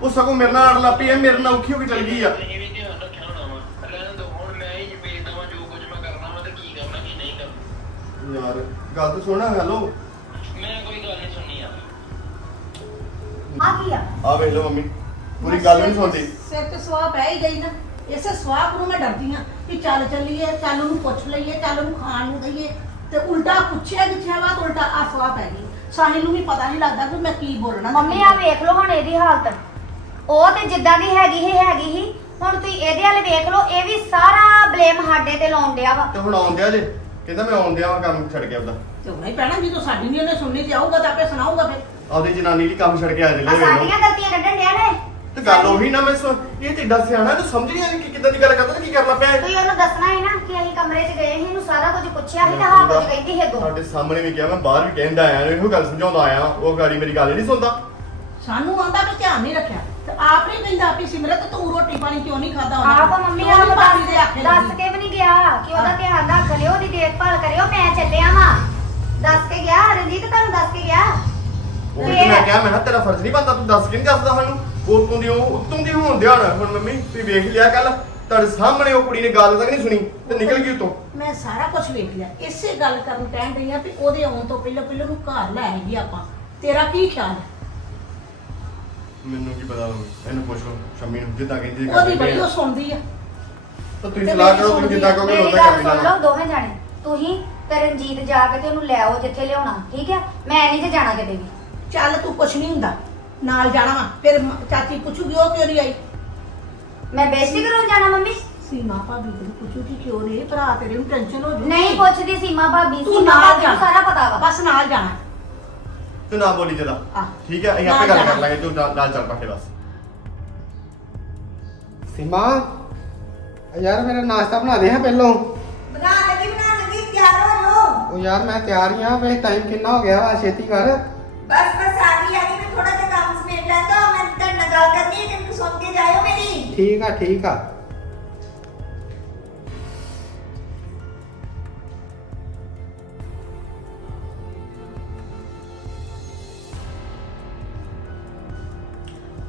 Speaker 3: ਉਹ ਸਗੋਂ ਮੇਰੇ ਨਾਲ ਲੜ ਲਾ ਪਈ ਐ ਮੇਰੇ ਨਾਲ ਔਖੀ ਹੋ ਕੇ ਚਲ ਗਈ ਆ।
Speaker 4: ਤੁਸੀਂ ਵੀ ਧਿਆਨ ਰੱਖਿਆ ਹੋਣਾ ਵਾ ਰਹਿਣ ਦੋ ਹੁਣ ਮੈਂ ਹੀ ਵੇਖਦਾ ਵਾਂ ਜੋ ਕੁਝ ਮੈਂ ਕਰਨਾ ਵਾ ਤੇ ਕੀ ਕਰਨਾ ਕੀ ਨਹੀਂ ਕਰਨਾ।
Speaker 3: ਯਾਰ ਗੱਲ ਤਾਂ ਸੁਣ ਹੈਲੋ।
Speaker 4: ਮੈਂ ਕੋਈ ਗੱਲ ਨਹੀਂ ਸੁਣਨੀ ਆ।
Speaker 2: ਆ ਕੀ ਆ?
Speaker 3: ਆ ਵੇਖ ਲਓ ਮੰਮੀ ਪੂਰੀ ਗੱਲ ਨਹੀਂ ਸੁਣਦੀ।
Speaker 1: ਸਿਰ ਤੇ ਸਵਾਹ ਪੈ ਹੀ ਗਈ ਨਾ। ਇਸੇ ਸਵਾਹ ਨੂੰ ਮੈਂ ਡਰਦੀ ਆ ਕਿ ਚੱਲ ਚੱਲੀਏ ਚੱਲ ਉਹਨੂੰ ਪੁੱਛ ਲਈਏ ਚੱਲ ਉਹਨੂੰ ਖਾਣ ਨੂੰ ਦਈਏ। ਤੇ ਉਲਟਾ ਪੁੱਛਿਆ ਕਿਛਿਆ ਵਾ ਤਾਂ ਉਲਟਾ ਆ ਸਵਾਹ ਪੈ ਗਈ। ਸਾਹਿਲ ਨੂੰ ਵੀ ਪਤਾ ਨਹੀਂ ਲੱਗਦਾ ਕਿ ਮੈਂ ਕੀ ਬੋਲਣਾ।
Speaker 2: ਮੰਮੀ
Speaker 1: ਕੀ
Speaker 2: ਆ ਵੇਖ ਲਓ ਹੁਣ ਇਹਦੀ ਹਾਲਤ। ਉਹ ਤੇ ਜਿੱਦਾਂ ਦੀ ਹੈਗੀ ਹੀ ਹੈਗੀ ਹੀ ਹੁਣ ਤੁਸੀਂ ਇਹਦੇ ਵਾਲੇ ਵੇਖ ਲਓ ਇਹ ਵੀ ਸਾਰਾ ਬਲੇਮ ਸਾਡੇ ਤੇ ਲਾਉਣ ਡਿਆ ਵਾ।
Speaker 3: ਤੇ ਹੁਣ ਆਉਂਦਿਆ ਜੇ? ਕਹਿੰਦਾ ਮੈਂ ਆਉਂਦਿਆ ਵਾ ਕੰਮ ਛੱਡ ਗਿਆ ਉਹਦਾ
Speaker 1: ਤੇ ਹੋਣਾ ਹੀ ਪੈਣਾ ਜਦੋਂ ਸਾਡੀ ਨਹੀਂ ਉਹਨੇ ਸੁਣਨੀ ਤੇ ਆਊਗਾ ਤਾਂ ਆਪੇ ਸੁਣਾਊਗਾ ਫਿਰ।
Speaker 3: ਆਪਦੀ ਜਨਾਨੀ ਲਈ ਕੰਮ ਛੱਡ ਕੇ ਆ ਜੇ
Speaker 2: ਆ
Speaker 3: ਲੈ ਵੇਖ
Speaker 2: ਸਾਡੀਆਂ ਗਲਤੀਆਂ ਕੱਢਣ ਡਿਆ ਨੇ?
Speaker 3: ਤੇ ਗੱਲ ਉਹੀ ਨਾ ਮੈਂ ਸੁਣ ਇਹ ਤੇ ਦੱਸ ਸਿਆਣਾ ਤੂੰ ਸਮਝ ਨਹੀਂ ਆਈ ਕਿ ਕਿੱਦਾਂ ਦੀ ਗੱਲ ਕਰਦਾ ਤੇ ਕੀ ਕਰਨਾ ਪਿਆ ਇਹ?
Speaker 2: ਤੁਸੀਂ ਉਹਨੂੰ ਦੱਸਣਾ ਹੈ ਨਾ ਕਿ ਅਸੀਂ ਕਮਰੇ 'ਚ ਗਏ ਸੀ ਇਹਨੂੰ ਸਾਰਾ ਕੁਝ ਪੁੱਛਿਆ ਸੀ ਤੇ ਹਾਂ ਕੁਝ ਕਹਿੰਦੀ ਹੈ ਦੋ
Speaker 3: ਸਾਡੇ ਸਾਹਮਣੇ ਵੀ ਕਿਹਾ ਮੈਂ ਬਾਹਰ ਵੀ ਕਹਿੰਦਾ ਆਇਆ ਇਹੋ ਗੱਲ ਸਮਝਾਉਂਦਾ ਆਇਆ ਉਹ ਗਾੜੀ ਮੇਰੀ ਗੱਲ ਨਹੀਂ ਸੁਣਦਾ।
Speaker 1: ਸਾਨੂੰ ਆਂਦਾ ਵੀ ਧਿਆਨ ਨਹੀਂ ਰੱਖਿਆ ਤੇ ਆਪ ਨਹੀਂ ਕਹਿੰਦਾ ਵੀ ਸਿਮਰਤ ਤੂੰ ਰੋਟੀ ਪਾਣੀ ਕਿਉਂ ਨਹੀਂ ਖਾਦਾ
Speaker 2: ਆਪ ਮੰਮੀ ਆਪ ਦੱਸ ਦੱਸ ਕੇ ਵੀ ਨਹੀਂ ਗਿਆ ਕਿ ਉਹਦਾ। ਧਿਆਨ ਰੱਖ ਲਿਓ ਉਹਦੀ ਦੇਖਭਾਲ ਕਰਿਓ ਮੈਂ ਚੱਲਿਆ ਵਾਂ। ਦੱਸ ਕੇ ਗਿਆ ਰਣਜੀਤ ਤੁਹਾਨੂੰ ਦੱਸ ਕੇ ਗਿਆ?
Speaker 3: ਉਹ ਮੈਂ ਕਿਹਾ ਮੈਂ ਕਿਹਾ ਤੇਰਾ ਫਰਜ਼ ਨਹੀਂ ਬਣਦਾ ਤੂੰ ਦੱਸ ਕੇ ਨਹੀਂ ਦੱਸਦਾ ਸਾਨੂੰ। ਉਤੋਂ ਦੀ ਉਹ ਉਤੋਂ ਦੀ ਹੋਣ ਦਿਆ ਹੁਣ ਮੰਮੀ ਤੁਸੀਂ ਵੇਖ ਲਿਆ ਕੱਲ ਤੁਹਾਡੇ ਸਾਹਮਣੇ ਉਹ ਕੁੜੀ ਨੇ ਗੱਲ ਤੱਕ ਨਹੀਂ ਸੁਣੀ ਤੇ ਨਿਕਲ ਗਈ ਉਤੋਂ।
Speaker 1: ਮੈਂ ਸਾਰਾ ਕੁਝ ਵੇਖ ਲਿਆ। ਇਸੇ ਗੱਲ ਕਰਨ ਕਹਿਣ ਰਹੀ ਆ ਵੀ ਉਹਦੇ ਆਉਣ ਤੋਂ ਪਹਿਲਾਂ ਪਹਿਲਾਂ ਨੂੰ ਘਰ ਲੈ ਆਈਏ ਆਪਾਂ। ਤੇਰਾ ਕੀ ਖਿਆਲ ਹੈ?
Speaker 3: ਮੈਨੂੰ ਕੀ ਪਤਾ ਹੋਵੇ ਇਹਨੂੰ ਪੁੱਛੋ ਸ਼ਮੀ ਨੂੰ ਜਿੱਦਾਂ ਕਹਿੰਦੀ
Speaker 1: ਉਹਦੀ ਬੜੀ ਉਹ ਸੁਣਦੀ ਆ।
Speaker 3: ਤਾਂ ਤੁਸੀਂ ਸਲਾਹ ਕਰੋ ਤੁਸੀਂ ਜਿੱਦਾਂ ਕਹੋਗੇ
Speaker 2: ਮੇਰੀ
Speaker 3: ਉਦਾਂ
Speaker 2: ਗੱਲ
Speaker 3: ਕਰ
Speaker 2: ਸੁਣ ਲਓ ਦੋਵੇਂ ਜਾਣੇ। ਤੁਸੀਂ ਤੇ ਰਣਜੀਤ ਜਾ ਕੇ ਤੇ ਉਹਨੂੰ ਲੈ ਆਓ ਜਿੱਥੇ ਲਿਆਉਣਾ ਠੀਕ ਹੈ ਮੈਂ ਨਹੀਂ ਤੇ ਜਾਣਾ ਕਿਤੇ ਵੀ।
Speaker 1: ਚੱਲ ਤੂੰ ਕੁਛ ਨਹੀਂ ਹੁੰਦਾ। ਨਾਲ ਜਾਣਾ ਵਾ। ਫਿਰ ਮ- ਚਾਚੀ ਪੁੱਛੂਗੀ ਉਹ ਕਿਉਂ ਨਹੀਂ ਆਈ?
Speaker 2: ਮੈਂ ਬੇਇੱਜ਼ਤੀ ਕਰੋ ਜਾਣਾ ਮੰਮੀ?
Speaker 1: ਸੀਮਾ ਭਾਬੀ ਤੈਨੂੰ ਪੁੱਛੂਗੀ ਕਿਉਂ ਨਹੀਂ? ਭਰਾ ਤੇਰੇ ਨੂੰ ਟੈਨਸ਼ਨ ਹੋ ਜੂ
Speaker 2: ਨਹੀਂ ਪੁੱਛਦੀ ਸੀਮਾ ਭਾਬੀ।
Speaker 1: ਤੂੰ
Speaker 2: ਸੀਮਾ
Speaker 1: ਨਾਲ
Speaker 2: ਭਾਬੀ ਨੂੰ
Speaker 1: ਜਾ।
Speaker 2: ਸਾਰਾ ਪਤਾ ਵਾ।
Speaker 1: ਬਸ ਨਾਲ ਜਾਣਾ।
Speaker 3: ਤੂੰ ਨਾ ਬੋਲੀ ਜਦਾ
Speaker 1: ਆ।
Speaker 3: ਠੀਕ ਹੈ ਅਸੀਂ ਆਪੇ ਗੱਲ। ਕਰ ਲਾਂਗੇ। ਤੂੰ ਨਾਲ ਨਾਲ ਚੱਲ ਪਾਕੇ ਬਸ।
Speaker 5: ਸੀਮਾ ਯਾਰ ਮੇਰਾ ਨਾਸ਼ਤਾ ਬਣਾ ਦੇ ਹਾਂ ਪਹਿਲੋਂ।
Speaker 6: ਬਣਾ ਲੱਗੀ ਬਣਾ ਲੱਗੀ ਤਿਆਰ ਹੋ ਜਾਓ।
Speaker 5: ਉਹ ਯਾਰ ਮੈਂ ਤਿਆਰ ਹੀ ਹਾਂ ਵੇ ਟਾਈਮ ਕਿੰਨਾ ਹੋ ਗਿਆ ਵਾ ਛੇਤੀ ਕਰ।
Speaker 6: ਬਸ ਬਸ
Speaker 5: ਠੀਕ ਆ ਠੀਕ ਆ।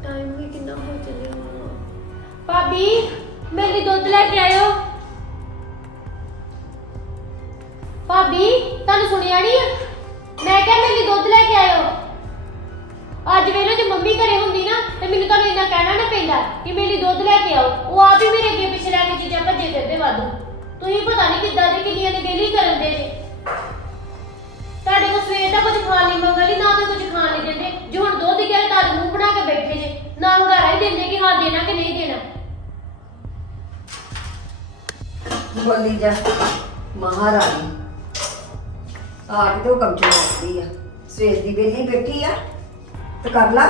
Speaker 7: ਟਾਈਮ ਵੀ ਕਿੰਨਾ ਹੋ ਚੱਲਿਆ ਵਾ। ਭਾਬੀ ਮੇਰੇ ਲਈ ਦੁੱਧ ਲੈ ਕੇ ਆਇਓ। ਭਾਬੀ, ਤੁਹਾਨੂੰ ਸੁਣਿਆ ਨਹੀਂ ਮੈਂ ਕਿਹਾ ਮੇਰੇ ਲਈ ਦੁੱਧ ਲੈ ਕੇ ਆਇਓ। ਅੱਜ ਵੇਲੇ ਜੇ ਮੰਮੀ ਘਰੇ ਹੁੰਦੀ ਨਾ ਤੇ ਮੈਨੂੰ ਤੁਹਾਨੂੰ ਇੰਨਾ ਕਹਿਣਾ ਨਾ ਪੈਂਦਾ ਕਿ ਮੇਰੇ ਲਈ ਦੁੱਧ ਲੈ ਕੇ ਆਓ। ਉਹ ਆਪ ਹੀ ਮੇਰੇ ਅੱਗੇ ਪਿੱਛੇ ਲੈ ਕੇ ਚੀਜ਼ਾਂ ਭੱਜੇ ਫਿਰਦੇ ਵਾਧੂ। ਤੁਸੀਂ ਪਤਾ ਨਹੀਂ ਕਿੱਦਾਂ ਦੇ ਕਿੰਨੀਆਂ ਦੀ ਬੇਲੀ ਕਰਨ ਦੇ ਜੇ। ਤੁਹਾਡੇ ਕੋਲ ਸਵੇਰ ਦਾ ਕੁਝ ਖਾਣ ਲਈ ਮੰਗਾ ਲਈ ਨਾ ਤਾਂ ਕੁਝ ਖਾਣ ਲਈ ਦਿੰਦੇ। ਜੇ ਹੁਣ ਦੁੱਧ ਗਿਆ ਤਾਂ ਮੂੰਹ ਬਣਾ ਕੇ ਬੈਠੇ ਜੇ। ਨਾ ਹੰਗਾਰਾ ਹੀ ਦਿੰਦੇ ਕਿ ਹਾਂ ਦੇਣਾ ਕਿ ਨਹੀਂ ਦੇਣਾ।
Speaker 8: ਬੋਲੀ ਜਾ। ਮਹਾਰਾਣੀ ਆਟ ਤੋਂ ਕੰਮ ਚਲਾਉਂਦੀ ਆ। ਸਵੇਰ ਦੀ ਵੇਲੀ ਬੈਠੀ ਆ। ਤੇ ਕਰ ਲਾ।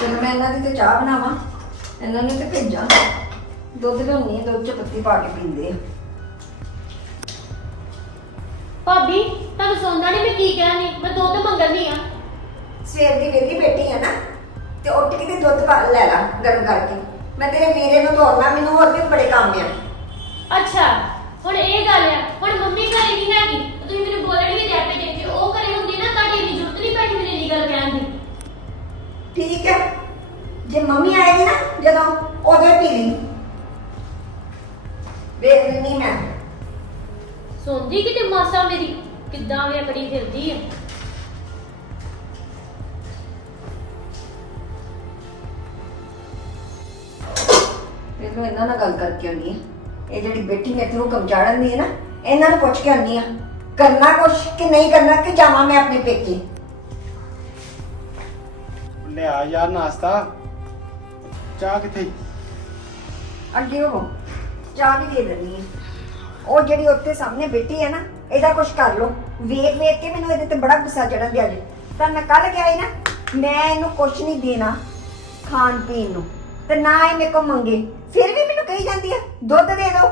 Speaker 8: ਚਲ ਮੈਂ ਇਹਨਾਂ ਦੀ ਤੇ ਚਾਹ ਬਣਾਵਾਂ ਇਹਨਾਂ ਨੂੰ ਤੇ ਭੇਜਾਂ। ਦੁੱਧ ਲਿਆਉਣੀ ਹੈ ਦੁੱਧ ਚ ਪੱਤੀ ਪਾ ਕੇ ਪੀਂਦੇ ਆ।
Speaker 7: ਭਾਬੀ ਤੁਹਾਨੂੰ ਸੁਣਦਾ ਨਹੀਂ ਮੈਂ ਕੀ ਕਹਿਣੀ ਮੈਂ ਦੁੱਧ ਮੰਗਣੀ ਆ
Speaker 6: ਸਵੇਰ ਦੀ ਵੇਲੀ ਬੈਠੀ ਆ ਨਾ ਤੇ ਉੱਠ ਕੇ ਤੇ ਦੁੱਧ ਪਾ ਲੈ ਲਾ ਗਰਮ ਕਰਕੇ। ਮੈਂ ਤੇਰੇ ਵੀਰੇ ਨੂੰ ਤੋਰਨਾ ਮੈਨੂੰ ਹੋਰ ਵੀ ਬੜੇ ਕੰਮ ਆ।
Speaker 7: ਅੱਛਾ ਹੁਣ ਇਹ ਗੱਲ ਆ ਹੁਣ ਮੰਮੀ ਘਰੇ ਨਹੀਂ ਹੈਗੀ? ਜੇ
Speaker 6: ਮੰਮੀ ਆਏਗੀ ਨਾ ਜਦੋਂ ਉਦੋਂ ਹੀ ਪੀ ਲਈ। ਵੇਖ ਲੈਣੀ ਮੈਂ।
Speaker 7: ਸੌਂਦੀ ਕਿਤੇ ਮਾਸਾ ਮੇਰੀ? ਕਿੱਦਾਂ ਵੇ ਅਕੜੀ ਫਿਰਦੀ ਆ?
Speaker 8: ਪਹਿਲਾਂ ਇਹਨਾਂ ਨਾਲ ਗੱਲ ਕਰਕੇ ਆਉਣੀ ਹੈ ਇਹ ਜਿਹੜੀ ਬੈਠੀ ਮੈਂ ਤੈਨੂੰ ਕਮਜਾੜਨ ਦੀ ਹੈ ਨਾ ਇਹਨਾਂ ਨੂੰ ਪੁੱਛ ਕੇ ਆਉਣੀ ਆ ਕਰਨਾ ਕੁਛ ਕਿ ਨਹੀਂ ਕਰਨਾ ਕਿ ਜਾਵਾਂ ਮੈਂ ਆਪਣੇ ਪੇਕੇ?
Speaker 5: ਲਿਆ ਯਾਰ ਨਾਸਤਾ। ਚਾਹ ਕਿੱਥੇ
Speaker 8: ਅੱਗੇ ਉਹ ਚਾਹ ਵੀ ਦੇ ਦਿੰਦੀ ਹੈ ਉਹ ਜਿਹੜੀ ਉੱਥੇ ਸਾਹਮਣੇ ਬੈਠੀ ਹੈ ਨਾ ਇਹਦਾ ਕੁਛ ਕਰ ਲੋ ਵੇਖ ਵੇਖ ਕੇ ਮੈਨੂੰ ਇਹਦੇ ਤੇ ਬੜਾ ਗੁੱਸਾ ਚੜਨ ਦਿਆ ਜੇ। ਤਾਂ ਮੈਂ ਕੱਲ ਕਿਹਾ ਸੀ ਨਾ ਮੈਂ ਇਹਨੂੰ ਕੁਛ ਨਹੀਂ ਦੇਣਾ ਖਾਣ ਪੀਣ ਨੂੰ ਤੇ ਨਾ ਇਹ ਮੇਰੇ ਕੋਲ ਮੰਗੇ। ਫਿਰ ਵੀ ਮੈਨੂੰ ਕਹੀ ਜਾਂਦੀ ਹੈ ਦੁੱਧ ਦੇ ਦਿਓ।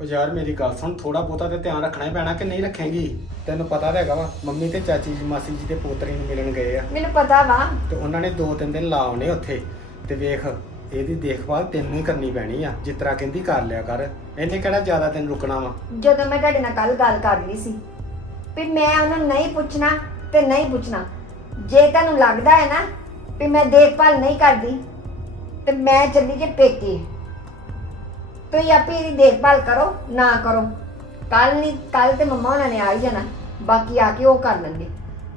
Speaker 5: ਉਹ ਯਾਰ ਮੇਰੀ ਗੱਲ ਸੁਣ ਥੋੜਾ ਬਹੁਤਾ ਤੇ ਧਿਆਨ ਰੱਖਣਾ ਹੀ ਪੈਣਾ ਕਿ ਨਹੀਂ ਰੱਖੇਂਗੀ? ਤੈਨੂੰ ਪਤਾ ਤਾਂ ਹੈਗਾ ਵਾ ਮੰਮੀ ਤੇ ਚਾਚੀ ਜੀ ਮਾਸੀ ਜੀ ਤੇ ਪੋਤਰੀ ਨੂੰ ਮਿਲਣ ਗਏ ਆ।
Speaker 8: ਮੈਨੂੰ ਪਤਾ ਵਾ।
Speaker 5: ਤੇ ਉਹਨਾਂ ਨੇ ਦੋ ਤਿੰਨ ਦਿਨ ਲਾਉਣੇ ਉੱਥੇ। ਤੇ ਵੇਖ, ਇਹਦੀ ਦੇਖਭਾਲ ਤੈਨੂੰ ਹੀ ਕਰਨੀ ਪੈਣੀ ਆ, ਜਿਸ ਤਰ੍ਹਾਂ ਕਹਿੰਦੀ ਕਰ ਲਿਆ ਕਰ। ਇਹਨੇ ਕਿਹੜਾ ਜ਼ਿਆਦਾ ਦਿਨ ਰੁਕਣਾ ਵਾ।
Speaker 8: ਜਦੋਂ ਮੈਂ ਤੁਹਾਡੇ ਨਾਲ ਕੱਲ ਗੱਲ ਕਰ ਲਈ ਸੀ, ਵੀ ਮੈਂ ਉਹਨਾਂ ਨੂੰ ਨਹੀਂ ਪੁੱਛਣਾ ਤੇ ਨਹੀਂ ਪੁੱਛਣਾ। ਜੇ ਤੁਹਾਨੂੰ ਲੱਗਦਾ ਹੈ ਨਾ ਵੀ ਮੈਂ ਦੇਖਭਾਲ ਨਹੀਂ ਕਰਦੀ, ਤੇ ਮੈਂ ਚੱਲੀ ਜੇ ਪੇਕੇ। ਤੁਸੀਂ ਆਪੇ ਇਹਦੀ ਦੇਖਭਾਲ ਕਰੋ, ਨਾ ਕਰੋ। ਕੱਲ ਨਹੀਂ ਕੱਲ ਤੇ ਮੰਮਾ ਉਹਨਾਂ ਨੇ ਆ ਹੀ ਜਾਣਾ, ਬਾਕੀ ਆ ਕੇ ਉਹ ਕਰ ਲੈਣਗੇ।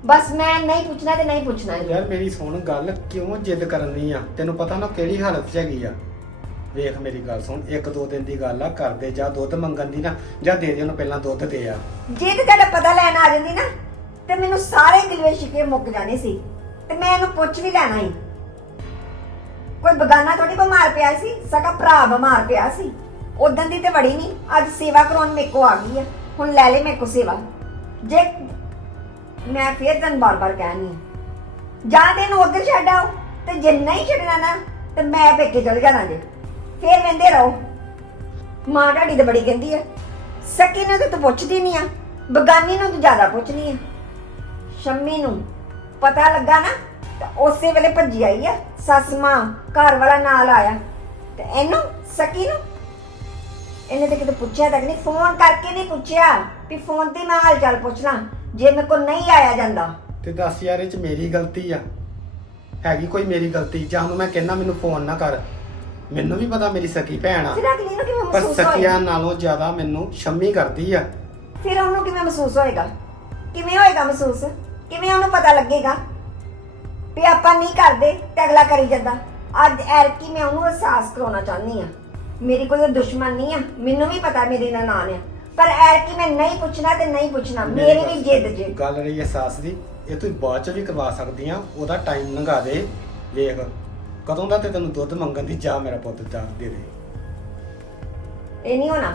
Speaker 8: ਬਸ ਮੈਂ ਨਹੀਂ ਪੁੱਛਣਾ ਤੇ ਨਹੀਂ ਪੁੱਛਣਾ।
Speaker 5: ਯਾਰ ਮੇਰੀ ਸੁਣ ਗੱਲ ਕਿਉਂ ਜਿੱਦ ਕਰਨੀ ਆ? ਤੈਨੂੰ ਪਤਾ ਨਾ ਕਿਹੜੀ ਹਾਲਤ 'ਚ ਹੈਗੀ ਆ। ਵੇਖ ਮੇਰੀ ਗੱਲ ਸੁਣ ਇੱਕ ਦੋ ਦਿਨ ਦੀ ਗੱਲ ਆ ਕਰਦੇ ਜਾ ਦੁੱਧ ਮੰਗਣ ਦੀ ਨਾ ਜਾਂ ਦੇ ਦੇ ਉਹਨੂੰ ਪਹਿਲਾਂ ਦੁੱਧ ਦੇ ਆ।
Speaker 8: ਜੇ ਤੇ ਤੁਹਾਡਾ ਪਤਾ ਲੈਣ ਆ ਜਾਂਦੀ ਨਾ ਤੇ ਮੈਨੂੰ ਸਾਰੇ ਗਿਲਵੇ ਸ਼ਿਕੇ ਮੁੱਕ ਜਾਣੇ ਸੀ ਤੇ ਮੈਂ ਇਹਨੂੰ ਪੁੱਛ ਵੀ ਲੈਣਾ ਸੀ ਕੋਈ ਬਗਾਨਾ ਥੋੜੀ ਬਿਮਾਰ ਪਿਆ ਸੀ ਸਕਾ ਭਰਾ ਬਿਮਾਰ ਪਿਆ ਸੀ। ਉਦੋਂ ਦੀ ਤੇ ਵੜੀ ਨਹੀਂ ਅੱਜ ਸੇਵਾ ਕਰਾਉਣ ਮੇਰੇ ਕੋ ਆ ਗਈ ਆ। ਹੁਣ ਲੈ ਲੈ ਮੇਰੇ ਕੋ ਸੇਵਾ। ਜੇ ਮੈਂ ਫੇਰ ਤੈਨੂੰ ਬਾਰ-ਬਾਰ ਕਹਿਣੀ ਜਾਂ ਤੈਨੂੰ ਉੱਧਰ ਛੱਡ ਆਓ, ਤੇ ਜੇ ਨਹੀਂ ਛੱਡਣਾ ਨਾ, ਤੇ ਮੈਂ ਪੇਕੇ ਚਲ ਜਾਣਾ ਜੇ। ਫੇਰ ਵੰਦੇ ਰਹੋ। ਮਾਂ ਢਾਡੀ ਤੇ ਬੜੀ ਕਹਿੰਦੀ ਆ, ਸਕੀ ਨੂੰ ਤਾਂ ਤੂੰ ਪੁੱਛਦੀ ਨਹੀਂ ਆ, ਬਗਾਨੀ ਨੂੰ ਤੂੰ ਜ਼ਿਆਦਾ ਪੁੱਛਣੀ ਆ। ਸ਼ੰਮੀ ਨੂੰ ਪਤਾ ਲੱਗਾ ਨਾ, ਤਾਂ ਉਸੇ ਵੇਲੇ ਭੱਜੀ ਆਈ ਆ, ਸੱਸ ਮਾਂ ਘਰ ਵਾਲਾ ਨਾਲ ਆਇਆ। ਤੇ ਇਹਨੂੰ, ਸਕੀ ਨੂੰ? ਇਹਨੇ ਤਾਂ ਕਿਤੇ ਪੁੱਛਿਆ ਤੱਕ ਨਹੀਂ ਫੋਨ ਕਰਕੇ ਨਹੀਂ ਪੁੱਛਿਆ ਵੀ ਫੋਨ ਤੇ ਮੈਂ ਹਾਲ ਚਾਲ ਪੁੱਛਣਾ ਜੇ ਮੇਰੇ ਕੋਲ ਨਹੀਂ ਆਇਆ ਜਾਂਦਾ।
Speaker 5: ਤੇ ਦੱਸ ਯਾਰ ਇਹ 'ਚ ਮੇਰੀ ਗਲਤੀ ਆ। ਹੈਗੀ ਕੋਈ ਮੇਰੀ ਗਲਤੀ? ਜਾਂ ਉਹਨੂੰ ਮੈਂ ਕਹਿੰਦਾ ਮੈਨੂੰ ਫੋਨ ਨਾ ਕਰ। ਮੈਨੂੰ ਵੀ ਪਤਾ ਮੇਰੀ ਸਕੀ ਭੈਣ ਆ।
Speaker 8: ਫਿਰ ਅਗਲੀ ਨੂੰ ਕਿਵੇਂ
Speaker 5: ਪਰ
Speaker 8: ਮਹਿਸੂਸ ਹੋਏਗਾ?
Speaker 5: ਸਕੀਆਂ ਨਾਲੋਂ ਜ਼ਿਆਦਾ ਮੈਨੂੰ ਸ਼ੰਮੀ ਕਰਦੀ ਆ।
Speaker 8: ਫਿਰ ਉਹਨੂੰ ਕਿਵੇਂ ਮਹਿਸੂਸ ਹੋਏਗਾ? ਕਿਵੇਂ ਹੋਏਗਾ ਮਹਿਸੂਸ? ਕਿਵੇਂ ਉਹਨੂੰ ਪਤਾ ਲੱਗੇਗਾ? ਵੀ ਆਪਾਂ ਨਹੀਂ ਕਰਦੇ ਤੇ ਅਗਲਾ ਕਰੀ ਜਾਂਦਾ। ਅੱਜ ਐਰਕੀ ਮੈਂ ਉਹਨੂੰ ਅਹਿਸਾਸ ਕਰਾਉਣਾ ਚਾਹੁੰਦੀ ਆ। ਮੇਰੀ ਕੋਈ ਦੁਸ਼ਮਣ ਨਹੀਂ ਆ। ਮੈਨੂੰ ਵੀ ਪਤਾ ਮੇਰੀ ਨਾਲ ਨਾਂ ਆ। ਪਰ ਐਰਕੀ ਮੈਂ ਨਹੀਂ ਪੁੱਛਣਾ ਤੇ ਨਹੀਂ ਪੁੱਛਣਾ ਮੇਰੀ ਵੀ ਜਿੱਦ ਜੇ।
Speaker 5: ਗੱਲ ਰਹੀ ਅਹਿਸਾਸ ਦੀ ਇਹ ਤੂੰ ਬਾਅਦ ਚ ਵੀ ਕਰਵਾ ਸਕਦੀ ਆ ਉਹਦਾ ਟਾਈਮ ਲੰਘਾ ਦੇ ਵੇਖ ਕਦੋਂ ਦਾ ਤੇ ਤੈਨੂੰ ਦੁੱਧ ਮੰਗਣ ਦੀ ਜਾ ਮੇਰਾ ਪੁੱਤ ਜਾ ਦੇ ਦੇ।
Speaker 8: ਇਹ ਨਹੀਂ ਹੋਣਾ।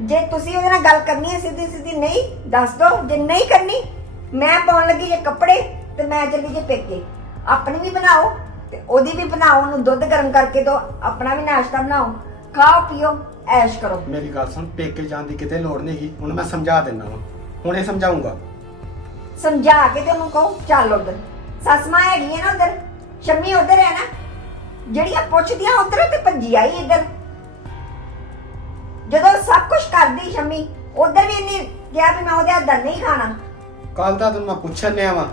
Speaker 8: ਜੇ ਤੁਸੀਂ ਉਹਦੇ ਨਾਲ ਗੱਲ ਕਰਨੀ ਹੈ ਸਿੱਧੀ ਸਿੱਧੀ ਨਹੀਂ ਦੱਸ ਦੋ ਜੇ ਨਹੀਂ ਕਰਨੀ ਮੈਂ ਪਾਉਣ ਲੱਗੀ ਜੇ ਕੱਪੜੇ ਤੇ ਮੈਂ ਚੱਲੀ ਜੇ ਪੇਕੇ। ਆਪਣੀ ਵੀ ਬਣਾਓ ਤੇ ਉਹਦੀ ਵੀ ਬਣਾਓ ਉਹਨੂੰ ਦੁੱਧ ਗਰਮ ਕਰਕੇ ਦੋ ਆਪਣਾ ਵੀ ਨਾਸ਼ਤਾ ਬਣਾਓ। ਖਾਓ ਪੀਓ। ਐਸ਼ ਕਰੋ।
Speaker 5: ਮੇਰੀ ਗੱਲ ਸੁਣ ਪੇਕੇ ਜਾਣ ਦੀ ਕਿਤੇ ਲੋੜ ਨਹੀਂ ਗੀ ਹੁਣ ਮੈਂ ਸਮਝਾ ਦਿੰਦਾ ਵਾਂ। ਹੁਣੇ ਸਮਝਾਉਂਗਾ
Speaker 8: ਸਮਝਾ ਕੇ ਤੇ ਉਹਨੂੰ ਕਹੋ ਚੱਲ ਉਧਰ। ਸੱਸ ਮਾਂ ਹੈਗੀ ਹੈ ਨਾ ਉਧਰ ਸ਼ੰਮੀ ਉਧਰ ਹੈ ਨਾ ਜਿਹੜੀਆਂ ਪੁੱਛਦੀਆਂ ਉਧਰ ਤੇ ਭੱਜੀ ਆਈ ਇੱਧਰ। ਜਦੋਂ ਸਭ ਕੁਝ ਕਰਦੀ ਸ਼ੰਮੀ ਉਧਰ ਵੀ ਇਹਨੇ ਕਿਹਾ ਵੀ ਮੈਂ ਉਹਦੇ ਹੱਥ ਦਾ ਨਹੀਂ ਖਾਣਾ।
Speaker 5: ਕੱਲ ਦਾ ਤੈਨੂੰ ਮੈਂ ਪੁੱਛਣ ਲਿਆ ਵਾਂ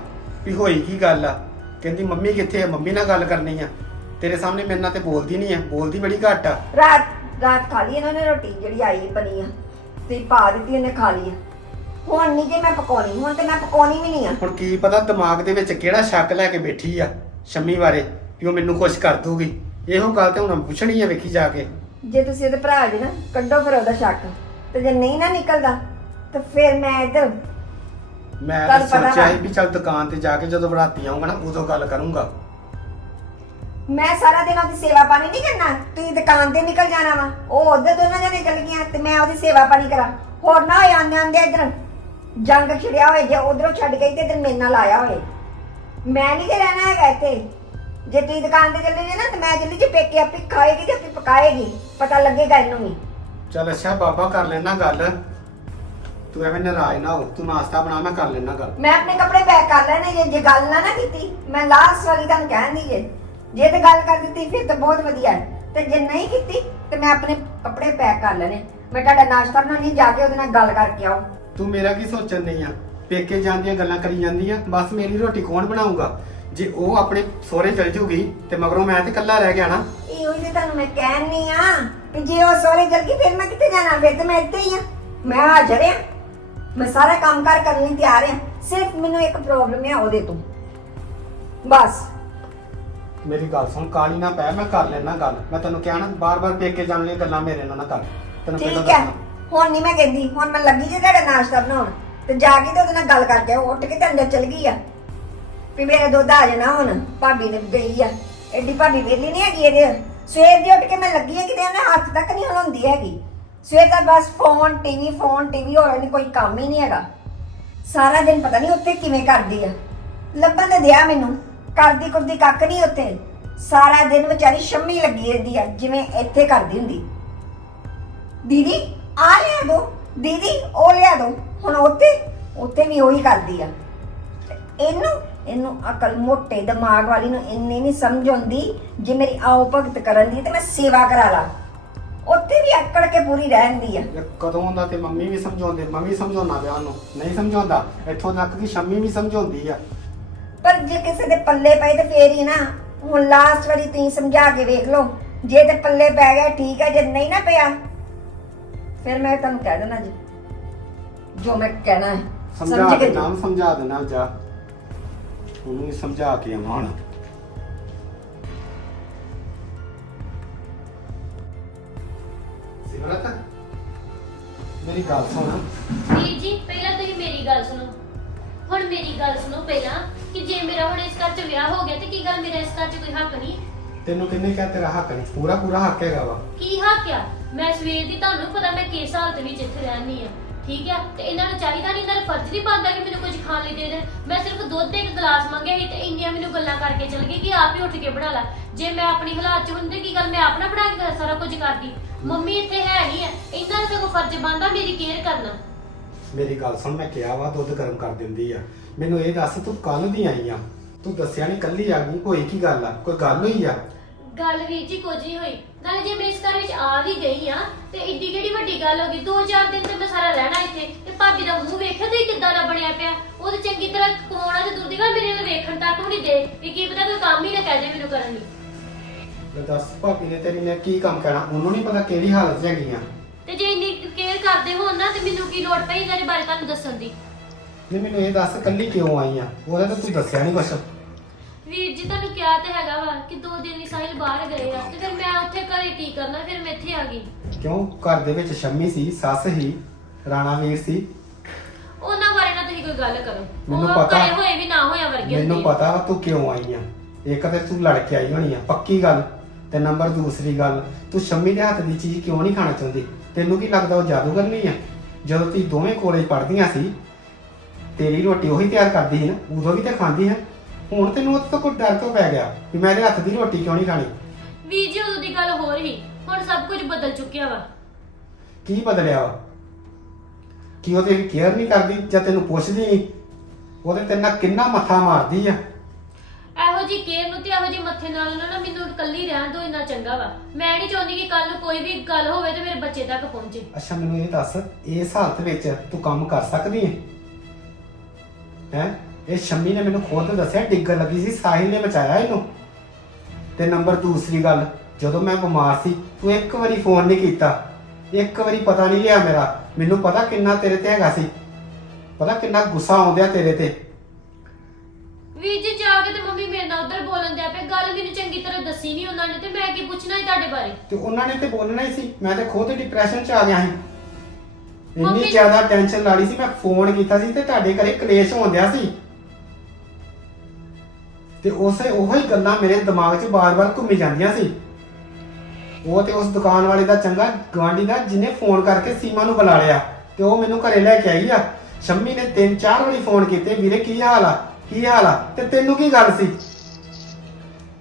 Speaker 5: ਵੀ ਹੋਈ ਕੀ ਗੱਲ ਆ? ਕਹਿੰਦੀ ਮੰਮੀ ਕਿੱਥੇ ਆ? ਮੰਮੀ ਨਾਲ ਗੱਲ ਕਰਨੀ ਆ। ਤੇਰੇ ਸਾਹਮਣੇ ਮੇਰੇ ਨਾਲ ਤੇ ਬੋਲਦੀ ਨਹੀਂ ਆ। ਬੋਲਦੀ ਬੜੀ ਘੱਟ ਆ।
Speaker 8: ਰਾਤ ਰਾਤ ਖਾ ਲਈ ਇਹਨਾਂ ਨੇ ਰੋਟੀ ਜਿਹੜੀ ਆਈ ਬਣੀ ਆ ਤੇ ਪਾ ਦਿੱਤੀ ਇਹਨੇ ਖਾ ਲਈ। ਆ ਹੁਣ ਨਹੀਂ ਜੇ ਮੈਂ ਪਕਾਉਣੀ ਹੁਣ ਤੇ ਮੈਂ ਪਕਾਉਣੀ ਵੀ ਨਹੀਂ ਆ।
Speaker 5: ਹੁਣ ਕੀ ਪਤਾ ਦਿਮਾਗ ਦੇ ਵਿੱਚ ਕਿਹੜਾ ਸ਼ੱਕ ਲੈ ਕੇ ਬੈਠੀ ਆ ਸ਼ੰਮੀ ਬਾਰੇ ਵੀ ਉਹ ਮੈਨੂੰ ਕੁਛ ਕਰ ਦੂਗੀ। ਇਹੋ ਗੱਲ ਤੇ ਹੁਣ ਪੁੱਛਣੀ ਆ ਵੇਖੀ ਜਾ ਕੇ।
Speaker 8: ਜੇ ਤੁਸੀਂ ਇਹਦੇ ਭਰਾ ਜੀ ਨਾ ਕੱਢੋ ਫਿਰ ਉਹਦਾ ਸ਼ੱਕ। ਤੇ ਜੇ ਨਹੀਂ ਨਾ ਨਿਕਲਦਾ ਤੇ ਫਿਰ ਮੈਂ ਇੱਧਰ
Speaker 5: ਮੈਂ
Speaker 8: ਚੱਲ ਪਤਾ
Speaker 5: ਸੋਚਿਆ ਸੀ ਵੀ ਚੱਲ ਦੁਕਾਨ ਤੇ ਜਾ ਕੇ ਜਦੋਂ ਰਾਤੀ ਆਉਂਗਾ ਨਾ ਉਦੋਂ ਗੱਲ ਕਰੂੰਗਾ।
Speaker 8: ਮੈਂ ਸਾਰਾ ਦਿਨ ਉਹਦੀ ਸੇਵਾ ਪਾਣੀ ਨਹੀਂ ਕਰਨਾ ਤੁਸੀਂ ਦੁਕਾਨ ਤੇ ਨਿਕਲ ਜਾਣਾ ਵਾ। ਉਹ ਉਧਰ ਦੋਨਾਂ ਜਣੇ ਚੱਲ ਗਈਆਂ ਤੇ ਮੈਂ ਉਹਦੀ ਸੇਵਾ ਪਾਣੀ ਕਰਾਂ। ਹੋਰ ਨਾ ਹੋਏ ਆਂਦੇ ਆਂਦੇ ਇੱਧਰ ਜੰਗ ਛਿੜਿਆ ਹੋਏ ਜੇ ਉਧਰੋਂ ਛੱਡ ਗਈ ਤੇ ਇੱਧਰ ਮੇਰੇ ਨਾਲ ਆਇਆ ਹੋਏ। ਮੈਂ ਨਹੀਂ ਜੇ ਰਹਿਣਾ ਹੈਗਾ ਇੱਥੇ। ਜੇ ਤੀ ਦੁਕਾਨ ਤੇ ਚੱਲੇ ਨਾ ਤੇ ਮੈਂ ਚੱਲੀ ਜੇ ਪੇਕੇ ਆਪੇ ਖਾਏਗੀ ਤੇ ਆਪੇ ਪਕਾਏਗੀ ਪਤਾ ਲੱਗੇਗਾ ਇਹਨੂੰ ਵੀ।
Speaker 5: ਚੱਲ ਅੱਛਾ ਬਾਬਾ ਕਰ ਲੈਣਾ ਗੱਲ। ਤੂੰ ਐਵੇਂ ਨਾਰਾਜ਼ ਨਾ ਹੋ ਤੂੰ ਨਾਸ਼ਤਾ ਬਣਾ ਮੈਂ ਕਰ ਲੈਣਾ ਗੱਲ।
Speaker 8: ਮੈਂ ਆਪਣੇ ਕੱਪੜੇ ਪੈਕ ਕਰ ਲੈਣੇ ਜੇ ਜੇ ਗੱਲ ਨਾ ਨਾ ਕੀਤੀ ਮੈਂ ਲਾਸਟ ਵਾਲੀ ਤੁਹਾਨੂੰ ਕਹਿੰਦੀ ਜੇ। ਜੇ ਤੇ ਗੱਲ ਕਰ ਦਿੱਤੀ ਫਿਰ ਤਾਂ ਬਹੁਤ ਵਧੀਆ ਹੈ। ਤੇ ਜੇ ਨਹੀਂ ਕੀਤੀ ਤੇ ਮੈਂ ਆਪਣੇ ਕੱਪੜੇ ਪੈਕ ਕਰ ਲੈਣੇ। ਮੈਂ ਤੁਹਾਡਾ ਨਾਸ਼ਤਾ ਬਣਾਉਣੀ ਜਾ ਕੇ ਉਹਦੇ ਨਾਲ ਗੱਲ ਕਰਕੇ ਆਓ।
Speaker 5: ਤੂੰ ਮੇਰਾ ਕੀ ਸੋਚਣ ਨਹੀਂ ਆ? ਪੇਕੇ ਜਾਂਦੀਆਂ ਗੱਲਾਂ ਕਰੀ ਜਾਂਦੀਆਂ ਬਸ ਮੇਰੀ ਰੋਟੀ ਕੌਣ ਬਣਾਊਗਾ? ਜੇ ਉਹ ਆਪਣੇ ਸਹੁਰੇ ਚਲ ਜੂਗੀ ਤੇ ਮਗਰੋਂ ਮੈਂ ਤੇ ਇਕੱਲਾ ਰਹਿ ਗਿਆ ਨਾ।
Speaker 8: ਇਹੋ ਤੇ ਤੁਹਾਨੂੰ ਮੈਂ ਕਹਿਣੀ ਆ ਕਿ ਜੇ ਉਹ ਸੋਰੇ ਜਲ ਗਈ ਫਿਰ ਮੈਂ ਕਿੱਥੇ ਜਾਣਾ? ਫਿਰ ਤੇ ਮੈਂ ਇੱਥੇ ਹੀ ਆ। ਮੈਂ ਹਾਜ਼ਰ ਆ। ਮੈਂ ਸਾਰਾ ਕੰਮ ਕਾਰ ਕਰਨ ਲਈ ਤਿਆਰ ਆ। ਸਿਰਫ ਮੈਨੂੰ ਇੱਕ ਪ੍ਰੋਬਲਮ ਹੈ ਉਹਦੇ ਤੋਂ। ਬਸ।
Speaker 5: ਮੇਰੀ ਗੱਲ ਸੁਣ ਕਾਲੀ ਨਾ ਪੈ ਮੈਂ ਕਰ ਲੈਣਾ ਗੱਲ। ਮੈਂ ਤੈਨੂੰ ਕਿਹਾ ਨਾ ਬਾਰ-ਬਾਰ ਪੇਕੇ ਜਾਣ ਲਈ ਗੱਲਾਂ ਮੇਰੇ ਨਾਲ ਨਾ ਕਰ। ਤੈਨੂੰ ਪਹਿਲਾਂ
Speaker 8: ਠੀਕ ਹੈ।
Speaker 5: ਦੱਸਣਾ?
Speaker 8: ਹੁਣ ਨਹੀਂ ਮੈਂ ਕਹਿੰਦੀ ਹੁਣ ਮੈਂ ਲੱਗੀ ਜੇ ਤੁਹਾਡਾ ਨਾਸ਼ਤਾ ਬਣਾਉਣ ਤੇ ਜਾ ਕੇ ਤੇ ਉਹਦੇ ਨਾਲ ਗੱਲ ਕਰਕੇ ਆਓ ਉੱਠ ਕੇ ਤੇ ਅੰਦਰ ਚਲ ਗਈ ਆ। ਵੀ ਮੇਰੇ ਦੁੱਧ ਆ ਜਾਣਾ ਹੁਣ ਭਾਬੀ ਨੇ ਗਈ ਆ। ਐਡੀ ਭਾਬੀ ਵੇਲੀ ਨਹੀਂ ਹੈਗੀ ਇਹਦੇ। ਸਵੇਰ ਦੀ ਉੱਠ ਕੇ ਮੈਂ ਲੱਗੀ ਆ ਕਿਤੇ ਉਹਨੇ ਹੱਥ ਤੱਕ ਨਹੀਂ ਹਲਾਉਂਦੀ ਹੈਗੀ। ਸਵੇਰ ਦਾ ਬਸ ਫੋਨ ਟੀਵੀ ਫੋਨ ਟੀਵੀ ਹੋਰ ਨਹੀਂ ਕੋਈ ਕੰਮ ਹੀ ਨਹੀਂ ਹੈਗਾ। ਸਾਰਾ ਦਿਨ ਪਤਾ ਨਹੀਂ ਉੱਥੇ ਕਿਵੇਂ ਕਰਦੀ ਆ। ਲੱਭਣ ਤੇ ਦਿਆ ਮੈਨੂੰ। ਕਰਦੀ ਕੁਰਦੀ ਕੱਖ ਨਹੀਂ ਉੱਥੇ। ਸਾਰਾ ਦਿਨ ਵਿਚਾਰੀ ਸ਼ੰਮੀ ਲੱਗੀ ਰਹਿੰਦੀ ਆ, ਜਿਵੇਂ ਇੱਥੇ ਕਰਦੀ ਹੁੰਦੀ। ਦੀਦੀ ਆ ਲਿਆ ਦੋ। ਦੀਦੀ, ਉਹ ਲਿਆ ਦੋ। ਹੁਣ ਉੱਥੇ ਉੱਥੇ ਵੀ ਉਹੀ ਕਰਦੀ ਆ। ਇਹਨੂੰ ਇਹਨੂੰ ਅਕਲ ਮੋਟੇ ਦਿਮਾਗ ਵਾਲੀ ਨੂੰ ਇੰਨੀ ਨਹੀਂ ਸਮਝ ਆਉਂਦੀ, ਜੇ ਮੇਰੀ ਆਓ ਭਗਤ ਕਰਨ ਦੀ ਤੇ ਮੈਂ ਸੇਵਾ ਕਰਾ ਲਾ। ਉੱਥੇ ਵੀ ਅਕੜ ਕੇ ਪੂਰੀ ਰਹਿੰਦੀ ਆ।
Speaker 5: ਇਹ ਕਦੋਂ ਦਾ ਤੇ ਮੰਮੀ ਵੀ ਸਮਝਾਉਂਦੇ ਮੰਮੀ ਸਮਝਾਉਣਾ ਪਿਆ ਉਹਨੂੰ ਨਹੀਂ ਸਮਝਾਉਂਦਾ, ਇੱਥੋਂ ਤੱਕ ਕਿ ਸ਼ੰਮੀ ਵੀ ਸਮਝਾਉਂਦੀ ਆ।
Speaker 8: ਪਰ ਜੇ ਕਿਸੇ ਦੇ ਪੱਲੇ ਪਏ ਤੇ ਫੇਰ ਹੀ ਨਾ ਹੁਣ ਲਾਸਟ ਵਾਰੀ ਤੁਸੀਂ ਸਮਝਾ ਕੇ ਵੇਖ ਲਓ। ਜੇ ਤੇ ਪੱਲੇ ਪੈ ਗਿਆ ਠੀਕ ਹੈ ਜੇ ਨਹੀਂ ਨਾ ਪਿਆ ਫਿਰ ਮੈਂ ਤੁਹਾਨੂੰ ਕਹਿ ਦੇਣਾ ਜੀ। ਜੋ ਮੈਂ ਕਹਿਣਾ ਹੈ
Speaker 5: ਸਮਝਾ
Speaker 8: ਕੇ
Speaker 5: ਦੇ
Speaker 8: ਦਿਓ।
Speaker 5: ਨਾਮ ਸਮਝਾ ਦੇਣਾ ਜਾ। ਉਹਨੂੰ ਵੀ ਸਮਝਾ ਕੇ ਆਵਾਂ ਹੁਣ। ਸਿਮਰਤ ਮੇਰੀ ਗੱਲ ਸੁਣ।
Speaker 7: ਵੀਰ ਜੀ ਪਹਿਲਾਂ ਤੁਸੀਂ ਮੇਰੀ ਗੱਲ ਸੁਣੋ। ਹੁਣ ਮੇਰੀ ਗੱਲ ਸੁਣੋ ਪਹਿਲਾਂ ਕਿ ਜੇ ਮੇਰਾ ਹੁਣ ਇਸ ਘਰ 'ਚ ਵਿਆਹ ਹੋ ਗਿਆ ਤੇ ਕੀ ਗੱਲ ਮੇਰਾ ਇਸ ਘਰ 'ਚ ਕੋਈ ਹੱਕ ਨਹੀਂ?
Speaker 5: ਤੈਨੂੰ ਕਿੰਨੇ ਕਹਿ ਤੇਰਾ ਹੱਕ ਨਹੀਂ? ਪੂਰਾ ਪੂਰਾ ਹੱਕ ਹੈਗਾ ਵਾ।
Speaker 7: ਕੀ ਹੱਕ ਆ? ਮੈਂ ਸਵੇਰ ਦੀ ਤੁਹਾਨੂੰ ਪਤਾ ਮੈਂ ਕਿਸ ਹਾਲਤ ਵਿੱਚ ਇੱਥੇ ਰਹਿਣੀ ਆ ਠੀਕ ਆ? ਤੇ ਇਹਨਾਂ ਨੂੰ ਚਾਹੀਦਾ ਨਹੀਂ ਇਹਨਾਂ ਦਾ ਫਰਜ਼ ਨਹੀਂ ਬਣਦਾ ਕਿ ਮੈਨੂੰ ਕੁਝ ਖਾਣ ਲਈ ਦੇ ਦੇਣ। ਮੈਂ ਸਿਰਫ ਦੁੱਧ ਦੇ ਇੱਕ ਗਲਾਸ ਮੰਗਿਆ ਸੀ ਤੇ ਇੰਨੀਆਂ ਮੈਨੂੰ ਗੱਲਾਂ ਕਰਕੇ ਚਲ ਗਈ ਕਿ ਆਪ ਹੀ ਉੱਠ ਕੇ ਬਣਾ ਲਾ। ਜੇ ਮੈਂ ਆਪਣੀ ਹਾਲਾਤ 'ਚ ਹੁੰਦੀ ਕੀ ਗੱਲ ਮੈਂ ਆਪਣਾ ਬਣਾ ਕੇ ਸਾਰਾ ਕੁਝ ਕਰਦੀ? ਮੰਮੀ ਇੱਥੇ ਹੈ ਨਹੀਂ ਆ। ਇਹਨਾਂ ਦਾ ਸਗੋਂ ਫਰਜ਼ ਬਣਦਾ ਮੇਰੀ ਕੇਅਰ ਕਰਨਾ।
Speaker 5: ਮੇਰੀ ਗੱਲ ਸੁਣ ਮੈਂ ਕਿਹਾ ਵਾ ਦੁੱਧ ਗਰਮ ਕਰ ਦਿੰਦੀ ਆ। ਮੈਨੂੰ ਇਹ ਦੱਸ ਤੂੰ ਕੱਲ ਦੀ ਆਈ ਆ। ਤੂੰ ਦੱਸਿਆ ਨਹੀਂ ਕੱਲੀ ਆ ਗਈ ਹੋਈ ਕੀ ਗੱਲ ਆ? ਕੋਈ ਗੱਲ ਹੋਈ ਆ?
Speaker 7: ਗੱਲ ਵੀਰ ਜੀ ਕੁਝ ਨਹੀਂ ਹੋਈ। ਨਾਲੇ ਜੇ ਮੈਂ ਇਸ ਘਰ ਵਿੱਚ ਆ ਵੀ ਗਈ ਆ ਤੇ ਏਡੀ ਕਿਹੜੀ ਵੱਡੀ ਗੱਲ ਹੋ ਗਈ? ਦੋ ਚਾਰ ਦਿਨ ਤੇ ਮੈਂ ਸਾਰਾ ਰਹਿਣਾ ਇੱਥੇ ਤੇ ਭਾਬੀ ਦਾ ਮੂੰਹ ਵੇਖਿਆ ਤੇ ਕਿੱਦਾਂ ਦਾ ਬਣਿਆ ਪਿਆ? ਉਹ ਤੇ ਚੰਗੀ ਤਰ੍ਹਾਂ ਕਮਾਉਣਾ ਤੇ ਦੂਰ ਦੀ ਗੱਲ ਮੇਰੇ ਨਾਲ ਵੇਖਣ ਤੱਕ ਵੀ ਨਹੀਂ ਦੇ ਵੀ ਕੀ ਪਤਾ ਕੋਈ ਕੰਮ ਹੀ ਨਾ ਕਹਿ ਦੇ ਮੈਨੂੰ ਕਰਨ ਲਈ।
Speaker 5: ਲੈ ਦੱਸ ਭਾਬੀ ਨੇ ਤੇਰੀ ਨੇ ਕੀ ਕੰਮ ਕਹਿਣਾ? ਉਹਨੂੰ ਨਹੀਂ ਪਤਾ ਕਿਹੜੀ ਹਾਲਤ 'ਚ ਹੈਗੀ ਆ।
Speaker 7: ਤੇ ਜੇ ਇੰਨੀ ਕੇਅਰ ਕਰਦੇ ਹੋਣ ਨਾ ਤੇ ਮੈਨੂੰ ਕੀ ਲੋੜ ਪਈ ਇਹਦੇ ਬਾਰੇ ਤੁਹਾਨੂੰ ਦੱਸਣ ਦੀ?
Speaker 5: ਨਹੀਂ ਮੈਨੂੰ ਇਹ ਦੱਸ ਕੱਲੀ ਕਿਉਂ ਆਈ ਆ? ਉਹਦਾ ਤਾਂ ਤੂੰ ਦੱਸਿਆ ਨਹੀਂ ਕੁਛ।
Speaker 7: ਵੀਰ ਜੀ ਤੁਹਾਨੂੰ ਕਿਹਾ ਤੇ ਹੈਗਾ ਵਾ ਕਿ ਦੋ ਦਿਨ ਲਈ ਸਾਹਿਲ ਬਾਹਰ ਗਏ ਆ ਤੇ ਫਿਰ ਮੈਂ ਉੱਥੇ ਘਰੇ ਕੀ ਕਰਨਾ ਫਿਰ ਮੈਂ ਇੱਥੇ ਆ ਗਈ।
Speaker 5: ਕਿਉਂ? ਘਰ ਦੇ ਵਿੱਚ ਸ਼ੰਮੀ ਸੀ ਸੱਸ ਹੀ ਰਾਣਾ ਵੀਰ ਸੀ।
Speaker 7: ਉਹਨਾਂ ਬਾਰੇ ਨਾ ਤੁਸੀਂ ਕੋਈ ਗੱਲ ਕਰੋ।
Speaker 5: ਮੈਨੂੰ
Speaker 7: ਉਹ
Speaker 5: ਪਤਾ-
Speaker 7: ਘਰੇ ਹੋਏ ਵੀ ਨਾ ਹੋਇਆ ਵਰਗੇ
Speaker 5: ਮੈਨੂੰ
Speaker 7: ਹੁੰਦੇ। ਆ।
Speaker 5: ਪਤਾ ਵਾ ਤੂੰ ਕਿਉਂ ਆਈ ਆ। ਇੱਕ ਤੇ ਤੂੰ ਲੜ ਕੇ ਆਈ ਹੋਣੀ ਆ ਪੱਕੀ ਗੱਲ। ਤੇ ਨੰਬਰ ਦੂਸਰੀ ਗੱਲ ਤੂੰ ਸ਼ੰਮੀ ਦੇ ਹੱਥ ਦੀ ਚੀਜ਼ ਕਿਉਂ ਨਹੀਂ ਖਾਣਾ ਚਾਹੁੰਦੀ? ਤੈਨੂੰ ਕੀ ਲੱਗਦਾ ਉਹ ਜਾਦੂਗਰ ਨਹੀਂ ਆ? ਜਦੋਂ ਤੁਸੀਂ ਦੋਵੇਂ ਕੋਲੇ ਪੜਦੀਆਂ ਸੀ ਤੇਰੀ ਰੋਟੀ ਉਹੀ ਤਿਆਰ ਕਰਦੀ ਸੀ ਨਾ ਉਦੋਂ ਵੀ ਤੇ ਖਾਂਦੀ ਹੈ। ਹੁਣ ਤੈਨੂੰ ਉਹ ਤੋਂ ਕੋਈ ਡਰ ਤੋਂ ਪੈ ਗਿਆ ਵੀ ਮੈਂ ਇਹਦੇ ਹੱਥ ਦੀ ਰੋਟੀ ਕਿਉਂ ਨਹੀਂ ਖਾਣੀ?
Speaker 7: ਵੀਰ ਜੀ ਉਦੋਂ ਦੀ ਗੱਲ ਹੋ ਰਹੀ ਹੁਣ ਸਭ ਕੁਝ ਬਦਲ ਚੁੱਕਿਆ ਵਾ।
Speaker 5: ਕੀ ਬਦਲਿਆ ਵਾ? ਕੀ ਉਹ ਤੇਰੀ ਕੇਅਰ ਨਹੀਂ ਕਰਦੀ ਜਾਂ ਤੈਨੂੰ ਪੁੱਛਦੀ ਨਹੀਂ? ਉਹਦੇ ਤੇ ਨਾਲ ਕਿੰਨਾ ਮੱਥਾ ਮਾਰਦੀ ਆ?
Speaker 7: ਜੀ ਕੇਰ ਨੂੰ ਤੇ ਇਹੋ ਜੀ ਮੱਥੇ ਨਾਲ ਉਹਨਾਂ ਨਾ ਮੈਨੂੰ ਇਕੱਲੀ ਰਹਿਣ ਦੋ ਇੰਨਾ ਚੰਗਾ ਵਾ। ਮੈਂ ਨਹੀਂ ਚਾਹੁੰਦੀ ਕਿ ਕੱਲ ਨੂੰ ਕੋਈ ਵੀ ਗੱਲ ਹੋਵੇ ਤੇ ਮੇਰੇ ਬੱਚੇ ਤੱਕ ਪਹੁੰਚੇ।
Speaker 5: ਅੱਛਾ ਮੈਨੂੰ ਇਹ ਦੱਸ ਇਸ ਹਾਲਤ ਵਿੱਚ ਤੂੰ ਕੰਮ ਕਰ ਸਕਦੀ ਹੈ ਹੈ? ਇਹ ਸ਼ੰਮੀ ਨੇ ਮੈਨੂੰ ਖੁਦ ਦੱਸਿਆ ਡਿੱਗਣ ਲੱਗੀ ਸੀ ਸਾਹਿਲ ਨੇ ਬਚਾਇਆ ਇਹਨੂੰ। ਤੇ ਨੰਬਰ ਦੂਸਰੀ ਗੱਲ ਜਦੋਂ ਮੈਂ ਬਿਮਾਰ ਸੀ ਤੂੰ ਇੱਕ ਵਾਰੀ ਫੋਨ ਨਹੀਂ ਕੀਤਾ। ਇੱਕ ਵਾਰੀ ਪਤਾ ਨਹੀਂ ਲਿਆ ਮੇਰਾ। ਮੈਨੂੰ ਪਤਾ ਕਿੰਨਾ ਤੇਰੇ ਤੇ ਹੈਗਾ ਸੀ। ਪਤਾ ਕਿੰਨਾ ਗੁੱਸਾ ਆਉਂਦਿਆ ਤੇਰੇ ਤੇ।
Speaker 7: ਵੀਰ ਜੀ ਜਾ ਕੇ ਤੇ ਨਾਲ ਉਧਰ ਬੋਲਣ ਦਿਆ ਪਏ ਗੱਲ ਮੈਨੂੰ ਚੰਗੀ ਤਰ੍ਹਾਂ ਦੱਸੀ ਨਹੀਂ ਉਹਨਾਂ ਨੇ ਤੇ ਮੈਂ ਕੀ ਪੁੱਛਣਾ ਸੀ ਤੁਹਾਡੇ ਬਾਰੇ?
Speaker 5: ਤੇ ਉਹਨਾਂ ਨੇ ਤੇ ਬੋਲਣਾ ਹੀ ਸੀ ਮੈਂ ਤੇ ਖੁਦ ਡਿਪਰੈਸ਼ਨ ਚ ਆ ਗਿਆ ਸੀ। ਇੰਨੀ
Speaker 7: ਮੰਮੀ-
Speaker 5: ਜ਼ਿਆਦਾ ਟੈਨਸ਼ਨ ਲਾ ਲਈ ਸੀ ਮੈਂ ਫੋਨ ਕੀਤਾ ਸੀ ਤੇ ਤੁਹਾਡੇ ਘਰੇ ਕਲੇਸ਼ ਹੋਉਂਦਿਆ ਸੀ। ਤੇ ਉਸੇ ਉਹੋ ਹੀ ਗੱਲਾਂ ਮੇਰੇ ਦਿਮਾਗ 'ਚ ਬਾਰ-ਬਾਰ ਘੁੰਮੀ ਜਾਂਦੀਆਂ ਸੀ। ਉਹ ਤੇ ਉਸ ਦੁਕਾਨ ਵਾਲੇ ਦਾ ਚੰਗਾ ਗਵਾਂਢੀ ਦਾ ਜਿਹਨੇ ਫੋਨ ਕਰਕੇ ਸੀਮਾ ਨੂੰ ਬੁਲਾ ਲਿਆ ਤੇ ਉਹ ਮੈਨੂੰ ਘਰੇ ਲੈ ਕੇ ਆਈ ਆ। ਸ਼ੰਮੀ ਨੇ ਤਿੰਨ ਚਾਰ ਵਾਰੀ ਫੋਨ ਕੀਤੇ ਵੀਰੇ ਕੀ ਹਾਲ ਆ? ਕੀ ਹਾਲ ਆ? ਤੇ ਤੈਨੂੰ ਕੀ ਗੱਲ ਸੀ?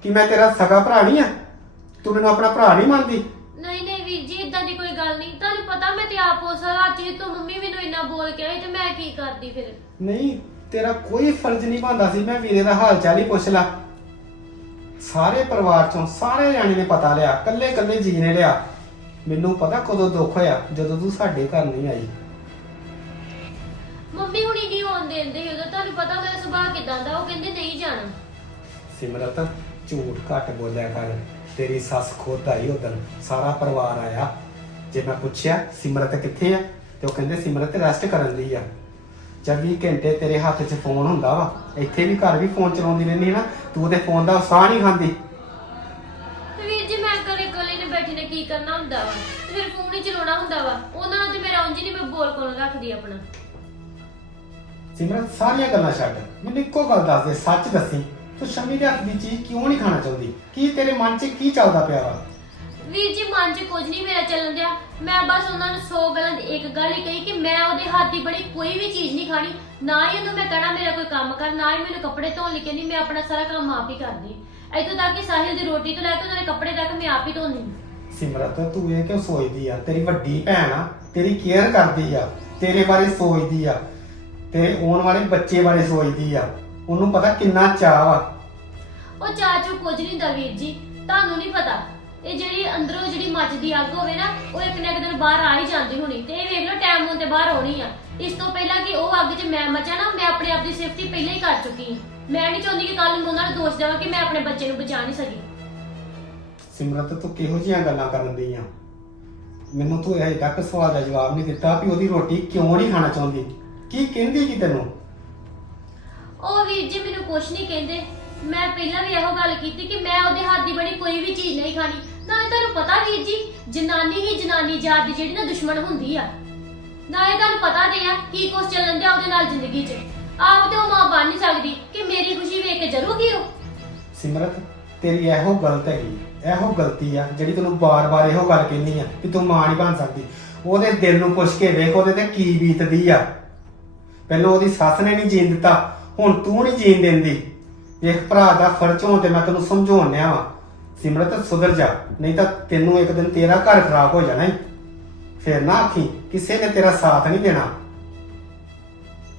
Speaker 5: ਕਿ ਮੈਂ ਤੇਰਾ ਸਗਾ ਭਰਾ ਨਹੀਂ ਆ? ਤੂੰ ਮੈਨੂੰ ਆਪਣਾ ਭਰਾ ਨਹੀਂ ਮੰਨਦੀ?
Speaker 7: ਨਹੀਂ ਨਹੀਂ ਵੀਰ ਜੀ ਇਦਾਂ ਦੀ ਕੋਈ ਗੱਲ ਨਹੀਂ। ਤੁਹਾਨੂੰ ਪਤਾ ਮੈਂ ਤੇ ਆਪ ਉਸ ਹਾਲਾਤ 'ਚ ਤੋਂ ਮੰਮੀ ਮੈਨੂੰ ਇੰਨਾ ਬੋਲ ਕੇ ਆਈ ਤੇ ਮੈਂ ਕੀ ਕਰਦੀ ਫਿਰ?
Speaker 5: ਨਹੀਂ ਤੇਰਾ ਕੋਈ ਫਰਜ਼ ਨਹੀਂ ਬਣਦਾ ਸੀ ਮੈਂ ਵੀਰੇ ਦਾ ਹਾਲ ਚਾਲ ਹੀ ਪੁੱਛ ਲਾ। ਸਾਰੇ ਪਰਿਵਾਰ ਚੋਂ ਸਾਰੇ ਜਾਣੇ ਨੇ ਪਤਾ ਲਿਆ ਕੱਲੇ ਕੱਲੇ ਜੀ ਨੇ ਲਿਆ। ਮੈਨੂੰ ਪਤਾ ਕਦੋਂ ਦੁੱਖ ਹੋਇਆ ਜਦੋਂ ਤੂੰ ਸਾਡੇ ਘਰ ਨਹੀਂ ਆਈ।
Speaker 7: ਮੰਮੀ ਹੁਣੀ ਕੀ ਹੋਣ ਦਿੰਦੇ ਉਦੋਂ ਤੁਹਾਨੂੰ ਪਤਾ ਮੇਰਾ ਸੁਭਾਅ ਕਿਦਾਂ ਦਾ ਉਹ ਕਹਿੰਦੇ ਨਹੀਂ ਜਾਣਾ।
Speaker 5: ਸਿਮਰਤ ਝੂਠ ਘੱਟ ਬੋਲਿਆ ਕਰ ਤੇਰੀ ਸੱਸ ਖੁਦ ਆਈ ਉਦੋਂ ਸਾਰਾ ਪਰਿਵਾਰ ਆਇਆ। ਜੇ ਮੈਂ ਪੁੱਛਿਆ ਸਿਮਰਤ ਕਿੱਥੇ ਆ? ਤੇ ਉਹ ਕਹਿੰਦੇ ਸਿਮਰਤ ਰੈਸਟ ਕਰਨ ਲਈ ਆ। 24 ਘੰਟੇ ਤੇਰੇ ਹੱਥ 'ਚ ਫੋਨ ਹੁੰਦਾ ਵਾ ਇੱਥੇ ਵੀ ਘਰ ਵੀ ਫੋਨ ਚਲਾਉਂਦੀ ਰਹਿੰਦੀ ਨਾ ਤੂੰ ਉਹਦੇ ਫੋਨ ਦਾ ਸਾਹ ਨਹੀਂ ਖਾਂਦੀ।
Speaker 7: ਤੇ ਵੀਰ ਜੀ ਮੈਂ ਘਰੇ ਇਕੱਲੇ ਨੇ ਬੈਠੀ ਨੇ ਕੀ ਕਰਨਾ ਹੁੰਦਾ ਵਾ? ਤੇ ਫਿਰ ਫੋਨ ਹੀ ਚਲਾਉਣਾ ਹੁੰਦਾ ਵਾ। ਉਹਨਾਂ ਨਾਲ ਤੇ ਮੇਰਾ ਉਂਝ ਨਹੀਂ ਮੈਂ ਬੋਲ ਕੋਲ ਰੱਖਦੀ ਆਪਣਾ।
Speaker 5: ਸਿਮਰਤ ਸਾਰੀਆਂ ਗੱਲਾਂ ਛੱਡ। ਮੈਨੂੰ ਇੱਕੋ ਗੱਲ ਦੱਸ ਦੇ ਸੱਚ ਦੱਸੀ। ਤੂੰ ਸ਼ਮੀ ਦੇ ਹੱਥ ਦੀ ਚੀਜ਼ ਕਿਉਂ ਨਹੀਂ ਖਾਣਾ ਚਾਹੁੰਦੀ? ਕੀ ਤੇਰੇ ਮਨ 'ਚ ਕੀ ਚੱਲਦਾ ਪਿਆ ਵਾ?
Speaker 7: ਵੀਰ ਜੀ ਮਨ 'ਚ ਕੁਝ ਨਹੀਂ ਮੇਰਾ ਚੱਲਣ ਦਿਆ। ਮੈਂ ਬਸ ਉਹਨਾਂ ਨੂੰ 100 ਗੱਲਾਂ ਦੀ ਇੱਕ ਗੱਲ ਹੀ ਕਹੀ ਕਿ ਮੈਂ ਉਹਦੇ ਹੱਥ ਦੀ ਬਣੀ ਕੋਈ ਵੀ ਚੀਜ਼ ਨਹੀਂ ਖਾਣੀ। ਨਾ ਹੀ ਉਹਨੂੰ ਮੈਂ ਕਹਿਣਾ ਮੇਰਾ ਕੋਈ ਕੰਮ ਕਰ ਨਾ ਹੀ ਮੈਨੂੰ ਕੱਪੜੇ ਧੋਣ ਲਈ ਕਹਿੰਦੀ ਮੈਂ ਆਪਣਾ ਸਾਰਾ ਕੰਮ ਆਪ ਹੀ ਕਰਦੀ। ਇੱਥੋਂ ਤੱਕ ਕਿ ਸਾਹਿਲ ਦੀ ਰੋਟੀ ਤੋਂ ਲੈ ਕੇ ਉਹਨਾਂ ਦੇ ਕੱਪੜੇ ਤੱਕ ਮੈਂ ਆਪ ਹੀ ਹਾਂ।
Speaker 5: ਸਿਮਰਤ ਤੂੰ ਇਹ ਕਿਉਂ ਸੋਚਦੀ ਆ? ਤੇਰੀ ਵੱਡੀ ਭੈਣ ਆ ਤੇਰੀ ਕੇਅਰ ਕਰਦੀ ਆ ਤੇਰੇ ਬਾਰੇ ਸੋਚਦੀ ਆ ਤੇਰੇ ਆਉਣ ਵਾਲੇ ਬੱਚੇ ਬਾਰੇ ਸੋਚਦੀ ਆ। ਉਹਨੂੰ ਪਤਾ ਕਿੰਨਾ ਚਾਅ ਵਾ।
Speaker 7: ਉਹ ਚਾਚੂ ਕੁਝ ਨਹੀਂ ਦਾ ਵੀਰ ਜੀ ਤੁਹਾਨੂੰ ਨਹੀਂ ਪਤਾ। ਇਹ ਜਿਹੜੀ ਅੰਦਰੋਂ ਜਿਹੜੀ ਮੱਚਦੀ ਅੱਗ ਹੋਵੇ ਨਾ ਉਹ ਇੱਕ ਨਾ ਇੱਕ ਦਿਨ ਬਾਹਰ ਆ ਹੀ ਜਾਂਦੀ ਹੋਣੀ। ਤੇ ਇਹ ਵੇਖ ਲਓ ਟਾਈਮ ਹੋਣ ਤੇ ਬਾਹਰ ਆਉਣੀ ਆ। ਇਸ ਤੋਂ ਪਹਿਲਾਂ ਕਿ ਉਹ ਅੱਗ 'ਚ ਮੈਂ ਮਚਾ ਨਾ ਮੈਂ ਆਪਣੇ ਆਪ ਦੀ ਸੇਫਟੀ ਪਹਿਲਾਂ ਹੀ ਕਰ ਚੁੱਕੀ ਹਾਂ। ਮੈਂ ਨਹੀਂ ਚਾਹੁੰਦੀ ਕਿ ਕੱਲ ਨੂੰ ਉਹਨਾਂ ਨੂੰ ਦੋਸ਼ ਦੇਵਾਂ ਕਿ ਮੈਂ ਆਪਣੇ ਬੱਚੇ ਨੂੰ ਬਚਾ ਨਹੀਂ ਸਕੀ।
Speaker 5: ਸਿਮਰਤ ਤੂੰ ਕਿਹੋ ਜਿਹੀਆਂ ਗੱਲਾਂ ਕਰਨ ਦੀ ਆ? ਮੈਨੂੰ ਤੂੰ ਇਹ ਤੱਕ ਸਵਾਲ ਦਾ ਜਵਾਬ ਨਹੀਂ ਦਿੱਤਾ ਵੀ ਉਹਦੀ ਰੋਟੀ ਕਿਉਂ ਨਹੀਂ ਖਾਣਾ ਚਾਹੁੰਦੀ? ਕੀ ਕਹਿੰਦੀ ਕੀ ਤੈਨੂੰ?
Speaker 7: ਉਹ ਵੀਰ ਜੀ ਮੈਨੂੰ ਕੁਛ ਨਹੀਂ ਕਹਿੰਦੇ। ਮੈਂ ਪਹਿਲਾਂ ਵੀ ਇਹੋ ਗੱਲ ਕੀਤੀ ਕਿ ਮੈਂ ਉਹਦੇ ਹੱਥ ਦੀ ਬਣੀ ਕੋਈ ਵੀ ਚੀਜ਼ ਨਹੀਂ ਖਾਣੀ। ਨਾਲੇ ਤੁਹਾਨੂੰ ਪਤਾ ਵੀਰ ਜੀ, ਜਨਾਨੀ ਹੀ ਜਨਾਨੀ ਜਾਤ ਦੀ ਜਿਹੜੀ ਨਾ ਦੁਸ਼ਮਣ ਹੁੰਦੀ ਆ। ਨਾਲੇ ਤੁਹਾਨੂੰ ਪਤਾ ਤੇ ਆ ਕੀ ਕੁਛ ਚੱਲਣ ਦਿਆ ਉਹਦੇ ਨਾਲ ਜ਼ਿੰਦਗੀ 'ਚ। ਆਪ ਤੇ ਉਹ ਮਾਂ ਬਣ ਨਹੀਂ ਸਕਦੀ ਕਿ ਮੇਰੀ ਖੁਸ਼ੀ ਵੇਖ ਕੇ ਜਰੂਗੀ ਉਹ।
Speaker 5: ਸਿਮਰਤ, ਤੇਰੀ ਇਹੋ ਗਲਤ ਹੈਗੀ। ਇਹੋ ਗਲਤੀ ਆ ਜਿਹੜੀ ਤੈਨੂੰ ਬਾਰ-ਬਾਰ ਇਹੋ ਗੱਲ ਕਹਿੰਦੀ ਆ ਕਿ ਤੂੰ ਮਾਂ ਨਹੀਂ ਬਣ ਸਕਦੀ। ਉਹਦੇ ਦਿਲ ਨੂੰ ਪੁੱਛ ਕੇ ਵੇਖ ਉਹਦੇ ਤੇ ਕੀ ਬੀਤਦੀ ਆ। ਪਹਿਲਾਂ ਉਹਦੀ ਸੱਸ ਨੇ ਨਹੀਂ ਜੀਣ ਦਿੱਤਾ। ਹੁਣ ਤੂੰ ਨਹੀਂ ਜੀਣ ਦਿੰਦੀ। ਵੇਖ ਭਰਾ ਦਾ ਫਰਜ਼ ਤੇ ਮੈਂ ਤੈਨੂੰ ਸਮਝਾਉਣਿਆ ਵਾ। ਸਿਮਰਤ ਸੁਧਰ ਜਾ। ਨਹੀਂ ਤਾਂ ਤੈਨੂੰ ਇੱਕ ਦਿਨ ਤੇਰਾ ਘਰ ਖਰਾਬ ਹੋ ਜਾਣਾ ਈ। ਫਿਰ ਨਾ ਆਖੀ ਕਿਸੇ ਨੇ ਤੇਰਾ ਸਾਥ ਨਹੀਂ ਦੇਣਾ।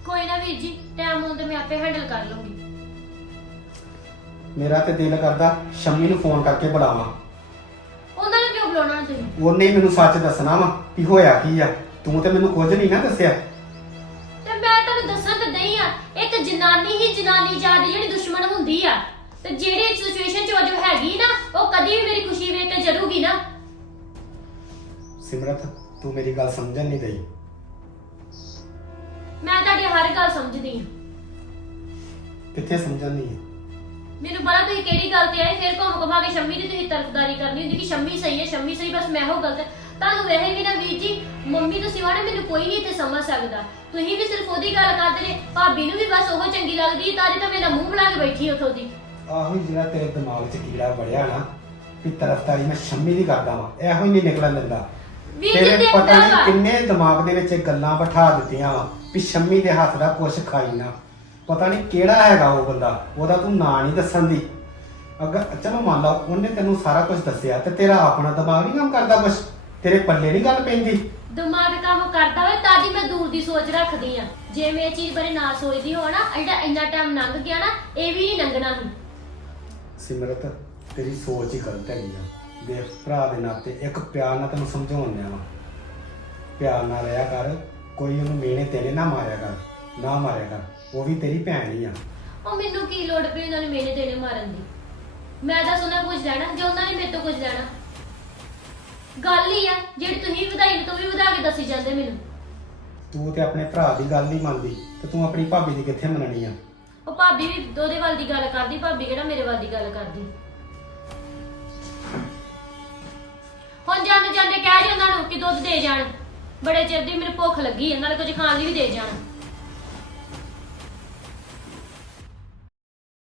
Speaker 7: ਕੋਈ ਨਾ ਵੀਰ ਜੀ ਟਾਈਮ ਹੋਣ ਤੇ ਮੈਂ ਆਪੇ ਹੈਂਡਲ ਕਰ ਲਵਾਂਗੀ
Speaker 5: ਮੇਰਾ ਤੇ ਦਿਲ ਕਰਦਾ ਸ਼ੰਮੀ ਨੂੰ ਫੋਨ ਕਰਕੇ ਬੁਲਾਵਾਂ।
Speaker 7: ਉਹਨਾਂ ਨੂੰ ਕਿਉਂ ਬੁਲਾਉਣਾ ਤੁਸੀਂ
Speaker 5: ਉਹਨੇ ਹੀ ਮੈਨੂੰ ਸੱਚ ਦੱਸਣਾ ਵਾ ਕਿ ਹੋਇਆ ਕੀ ਆ। ਤੂੰ ਤੇ ਮੈਨੂੰ ਕੁਝ ਨਹੀਂ ਨਾ ਦੱਸਿਆ।
Speaker 7: ਤੇ ਮੈਂ ਤੁਹਾਨੂੰ ਦੱਸਾਂ ਤਾਂ ਨਹੀਂ ਆ ਇੱਕ ਜਨਾਨੀ ਹੀ ਜਨਾਨੀ ਜਾਤ ਦੀ ਜਿਹੜੀ ਦੁਸ਼ਮਣ ਹੁੰਦੀ ਆ। ਤੇ ਜਿਹੜੀ ਸਿਚੁਏਸ਼ਨ ਚ ਉਹ ਜੋ ਹੈਗੀ ਨਾ ਉਹ ਕਦੀ ਵੀ ਮੇਰੀ ਖੁਸ਼ੀ ਵੇਖ ਕੇ ਜਰੂਗੀ ਨਾ।
Speaker 5: ਸਿਮਰਤ ਤੂੰ ਮੇਰੀ ਗੱਲ ਸਮਝਣ ਨਹੀਂ ਦਈ
Speaker 7: ਮੈਂ ਤੁਹਾਡੀ ਹਰ ਗੱਲ ਸਮਝਦੀ ਹਾਂ।
Speaker 5: ਕਿੱਥੇ ਸਮਝਣ ਨਹੀਂ ਹੈ?
Speaker 7: ਮੈਨੂੰ ਪਤਾ ਤੁਸੀਂ ਕਿਹੜੀ ਗੱਲ ਤੇ ਆਏ ਫਿਰ ਘੁੰਮ ਘੁਮਾ ਕੇ ਸ਼ੰਮੀ ਦੀ ਤੁਸੀਂ ਤਰਫਦਾਰੀ ਕਰਨੀ ਹੁੰਦੀ ਕਿ ਸ਼ੰਮੀ ਸਹੀ ਹੈ ਸ਼ੰਮੀ ਸਹੀ ਬਸ ਮੈਂ ਉਹ ਗਲਤ ਹੈ। ਤੁਹਾਨੂੰ ਵੈਸੇ ਵੀ ਨਾ ਵੀਰ ਜੀ ਮੰਮੀ ਤੋਂ ਸਿਵਾ ਨਾ ਮੈਨੂੰ ਕੋਈ ਨਹੀਂ ਇੱਥੇ ਸਮਝ ਸਕਦਾ। ਤੁਸੀਂ ਵੀ ਸਿਰਫ ਉਹਦੀ ਗੱਲ ਕਰਦੇ ਨੇ ਭਾਬੀ ਨੂੰ ਵੀ ਬਸ ਉਹ ਚੰਗੀ ਲੱਗਦੀ ਤਾਂ ਤਾਂ ਮੇਰਾ ਮੂੰਹ ਬਣਾ ਕੇ ਬੈਠੀ ਉੱਥੋਂ ਦੀ
Speaker 5: ਆਹੋ ਹੀ ਜਿਹੜਾ ਤੇਰੇ ਦਿਮਾਗ 'ਚ ਕੀੜਾ ਵੜਿਆ ਨਾ ਕਿ ਤਰਫਦਾਰੀ ਮੈਂ ਸ਼ੰਮੀ ਦੀ ਕਰਦਾ ਵਾਂ ਇਹੋ ਹੀ ਨਹੀਂ ਨਿਕਲਣ ਦਿੰਦਾ।
Speaker 7: ਵੀਰ ਜੀ
Speaker 5: ਤੇਰੇ ਪਤਾ ਨਹੀਂ
Speaker 7: ਵਾ।
Speaker 5: ਕਿੰਨੇ ਦਿਮਾਗ ਦੇ ਵਿੱਚ ਇਹ ਗੱਲਾਂ ਬਿਠਾ ਦਿੱਤੀਆਂ ਵਾ ਵੀ ਸ਼ੰਮੀ ਦੇ ਹੱਥ ਦਾ ਕੁਛ ਖਾਈ ਨਾ। ਪਤਾ ਨਹੀਂ ਕਿਹੜਾ ਹੈਗਾ ਉਹ ਬੰਦਾ ਉਹਦਾ ਤੂੰ ਨਾਂ ਨਹੀਂ ਦੱਸਣ ਦੀ। ਅਗਰ ਚਲੋ ਮੰਨ ਲਾ ਉਹਨੇ ਤੈਨੂੰ ਸਾਰਾ ਕੁਝ ਦੱਸਿਆ ਤੇ ਤੇਰਾ ਆਪਣਾ ਦਿਮਾਗ ਨਹੀਂ ਕੰਮ ਕਰਦਾ ਕੁਛ ਤੇਰੇ ਪੱਲੇ ਨਹੀਂ ਗੱਲ ਪੈਂਦੀ।
Speaker 7: ਦਿਮਾਗ ਕੰਮ ਕਰਦਾ ਹੋਵੇ ਤਾਂ ਦੀ ਮੈਂ ਦੂਰ ਦੀ ਸੋਚ ਰੱਖਦੀ ਆ ਜੇ ਮੈਂ ਇਹ ਚੀਜ਼ ਬਾਰੇ ਨਾ ਸੋਚਦੀ ਹੋਵਾਂ ਨਾ ਜਿਹੜਾ ਇੰਨਾ ਟਾਈਮ ਲੰਘ ਗਿਆ ਨਾ ਇਹ ਵੀ ਨਹੀਂ ਲੰਘਣਾ ਸੀ।
Speaker 5: ਸਿਮਰਤ ਤੇਰੀ ਸੋਚ ਹੀ ਗਲਤ ਹੈਗੀ ਆ। ਦੇਖ ਭਰਾ ਦੇ ਨਾਤੇ ਇੱਕ ਪਿਆਰ ਨਾਲ ਤੈਨੂੰ ਸਮਝਾਉਂਦਿਆ ਵਾ। ਪਿਆਰ ਨਾਲ ਰਿਹਾ ਕਰ ਕੋਈ ਉਹਨੂੰ ਮੇਨੇ ਤੇਰੇ ਨਾ ਮਾਰਿਆ ਕਰ ਨਾ ਮਾਰਿਆ ਕਰ ਉਹ ਵੀ ਤੇਰੀ ਭੈਣ ਹੀ ਆ।
Speaker 7: ਉਹ ਮੈਨੂੰ ਕੀ ਲੋੜ ਪਈ ਉਹਨਾਂ ਨੇ ਮੇਰੇ ਦੇਣੇ ਮਾਰਨ ਦੀ? ਮੈਂ ਤਾਂ ਸੁਣਾ ਕੁਝ ਲੈਣਾ ਜੇ ਉਹਨਾਂ ਨੇ ਮੇਰੇ ਤੋਂ ਕੁਝ ਲੈਣਾ। ਗੱਲ ਹੀ ਆ ਜਿਹੜੀ ਤੁਸੀਂ ਵਧਾਈ ਤੋਂ ਵੀ ਵਧਾ ਕੇ ਦੱਸੀ ਜਾਂਦੇ ਮੈਨੂੰ।
Speaker 5: ਤੂੰ ਤੇ ਆਪਣੇ ਭਰਾ ਦੀ ਗੱਲ ਨਹੀਂ ਮੰਨਦੀ ਤੇ ਤੂੰ ਆਪਣੀ ਭਾਬੀ ਦੀ ਕਿੱਥੇ ਮੰਨਣੀ ਆ?
Speaker 7: ਉਹ ਭਾਬੀ ਵੀ ਉਹਦੇ ਵੱਲ ਦੀ ਗੱਲ ਕਰਦੀ ਭਾਬੀ ਕਿਹੜਾ ਮੇਰੇ ਵੱਲ ਦੀ ਗੱਲ ਕਰਦੀ। ਹੁਣ ਜਾਂਦੇ ਜਾਂਦੇ ਕਹਿ ਜੀ ਉਹਨਾਂ ਨੂੰ ਕਿ ਦੁੱਧ ਦੇ ਜਾਣ। ਬੜੇ ਚਿਰ ਦੀ ਮੈਨੂੰ ਭੁੱਖ ਲੱਗੀ ਹੈ ਨਾਲੇ ਕੁਝ ਖਾਣ ਲਈ ਵੀ ਦੇ ਜਾਣ।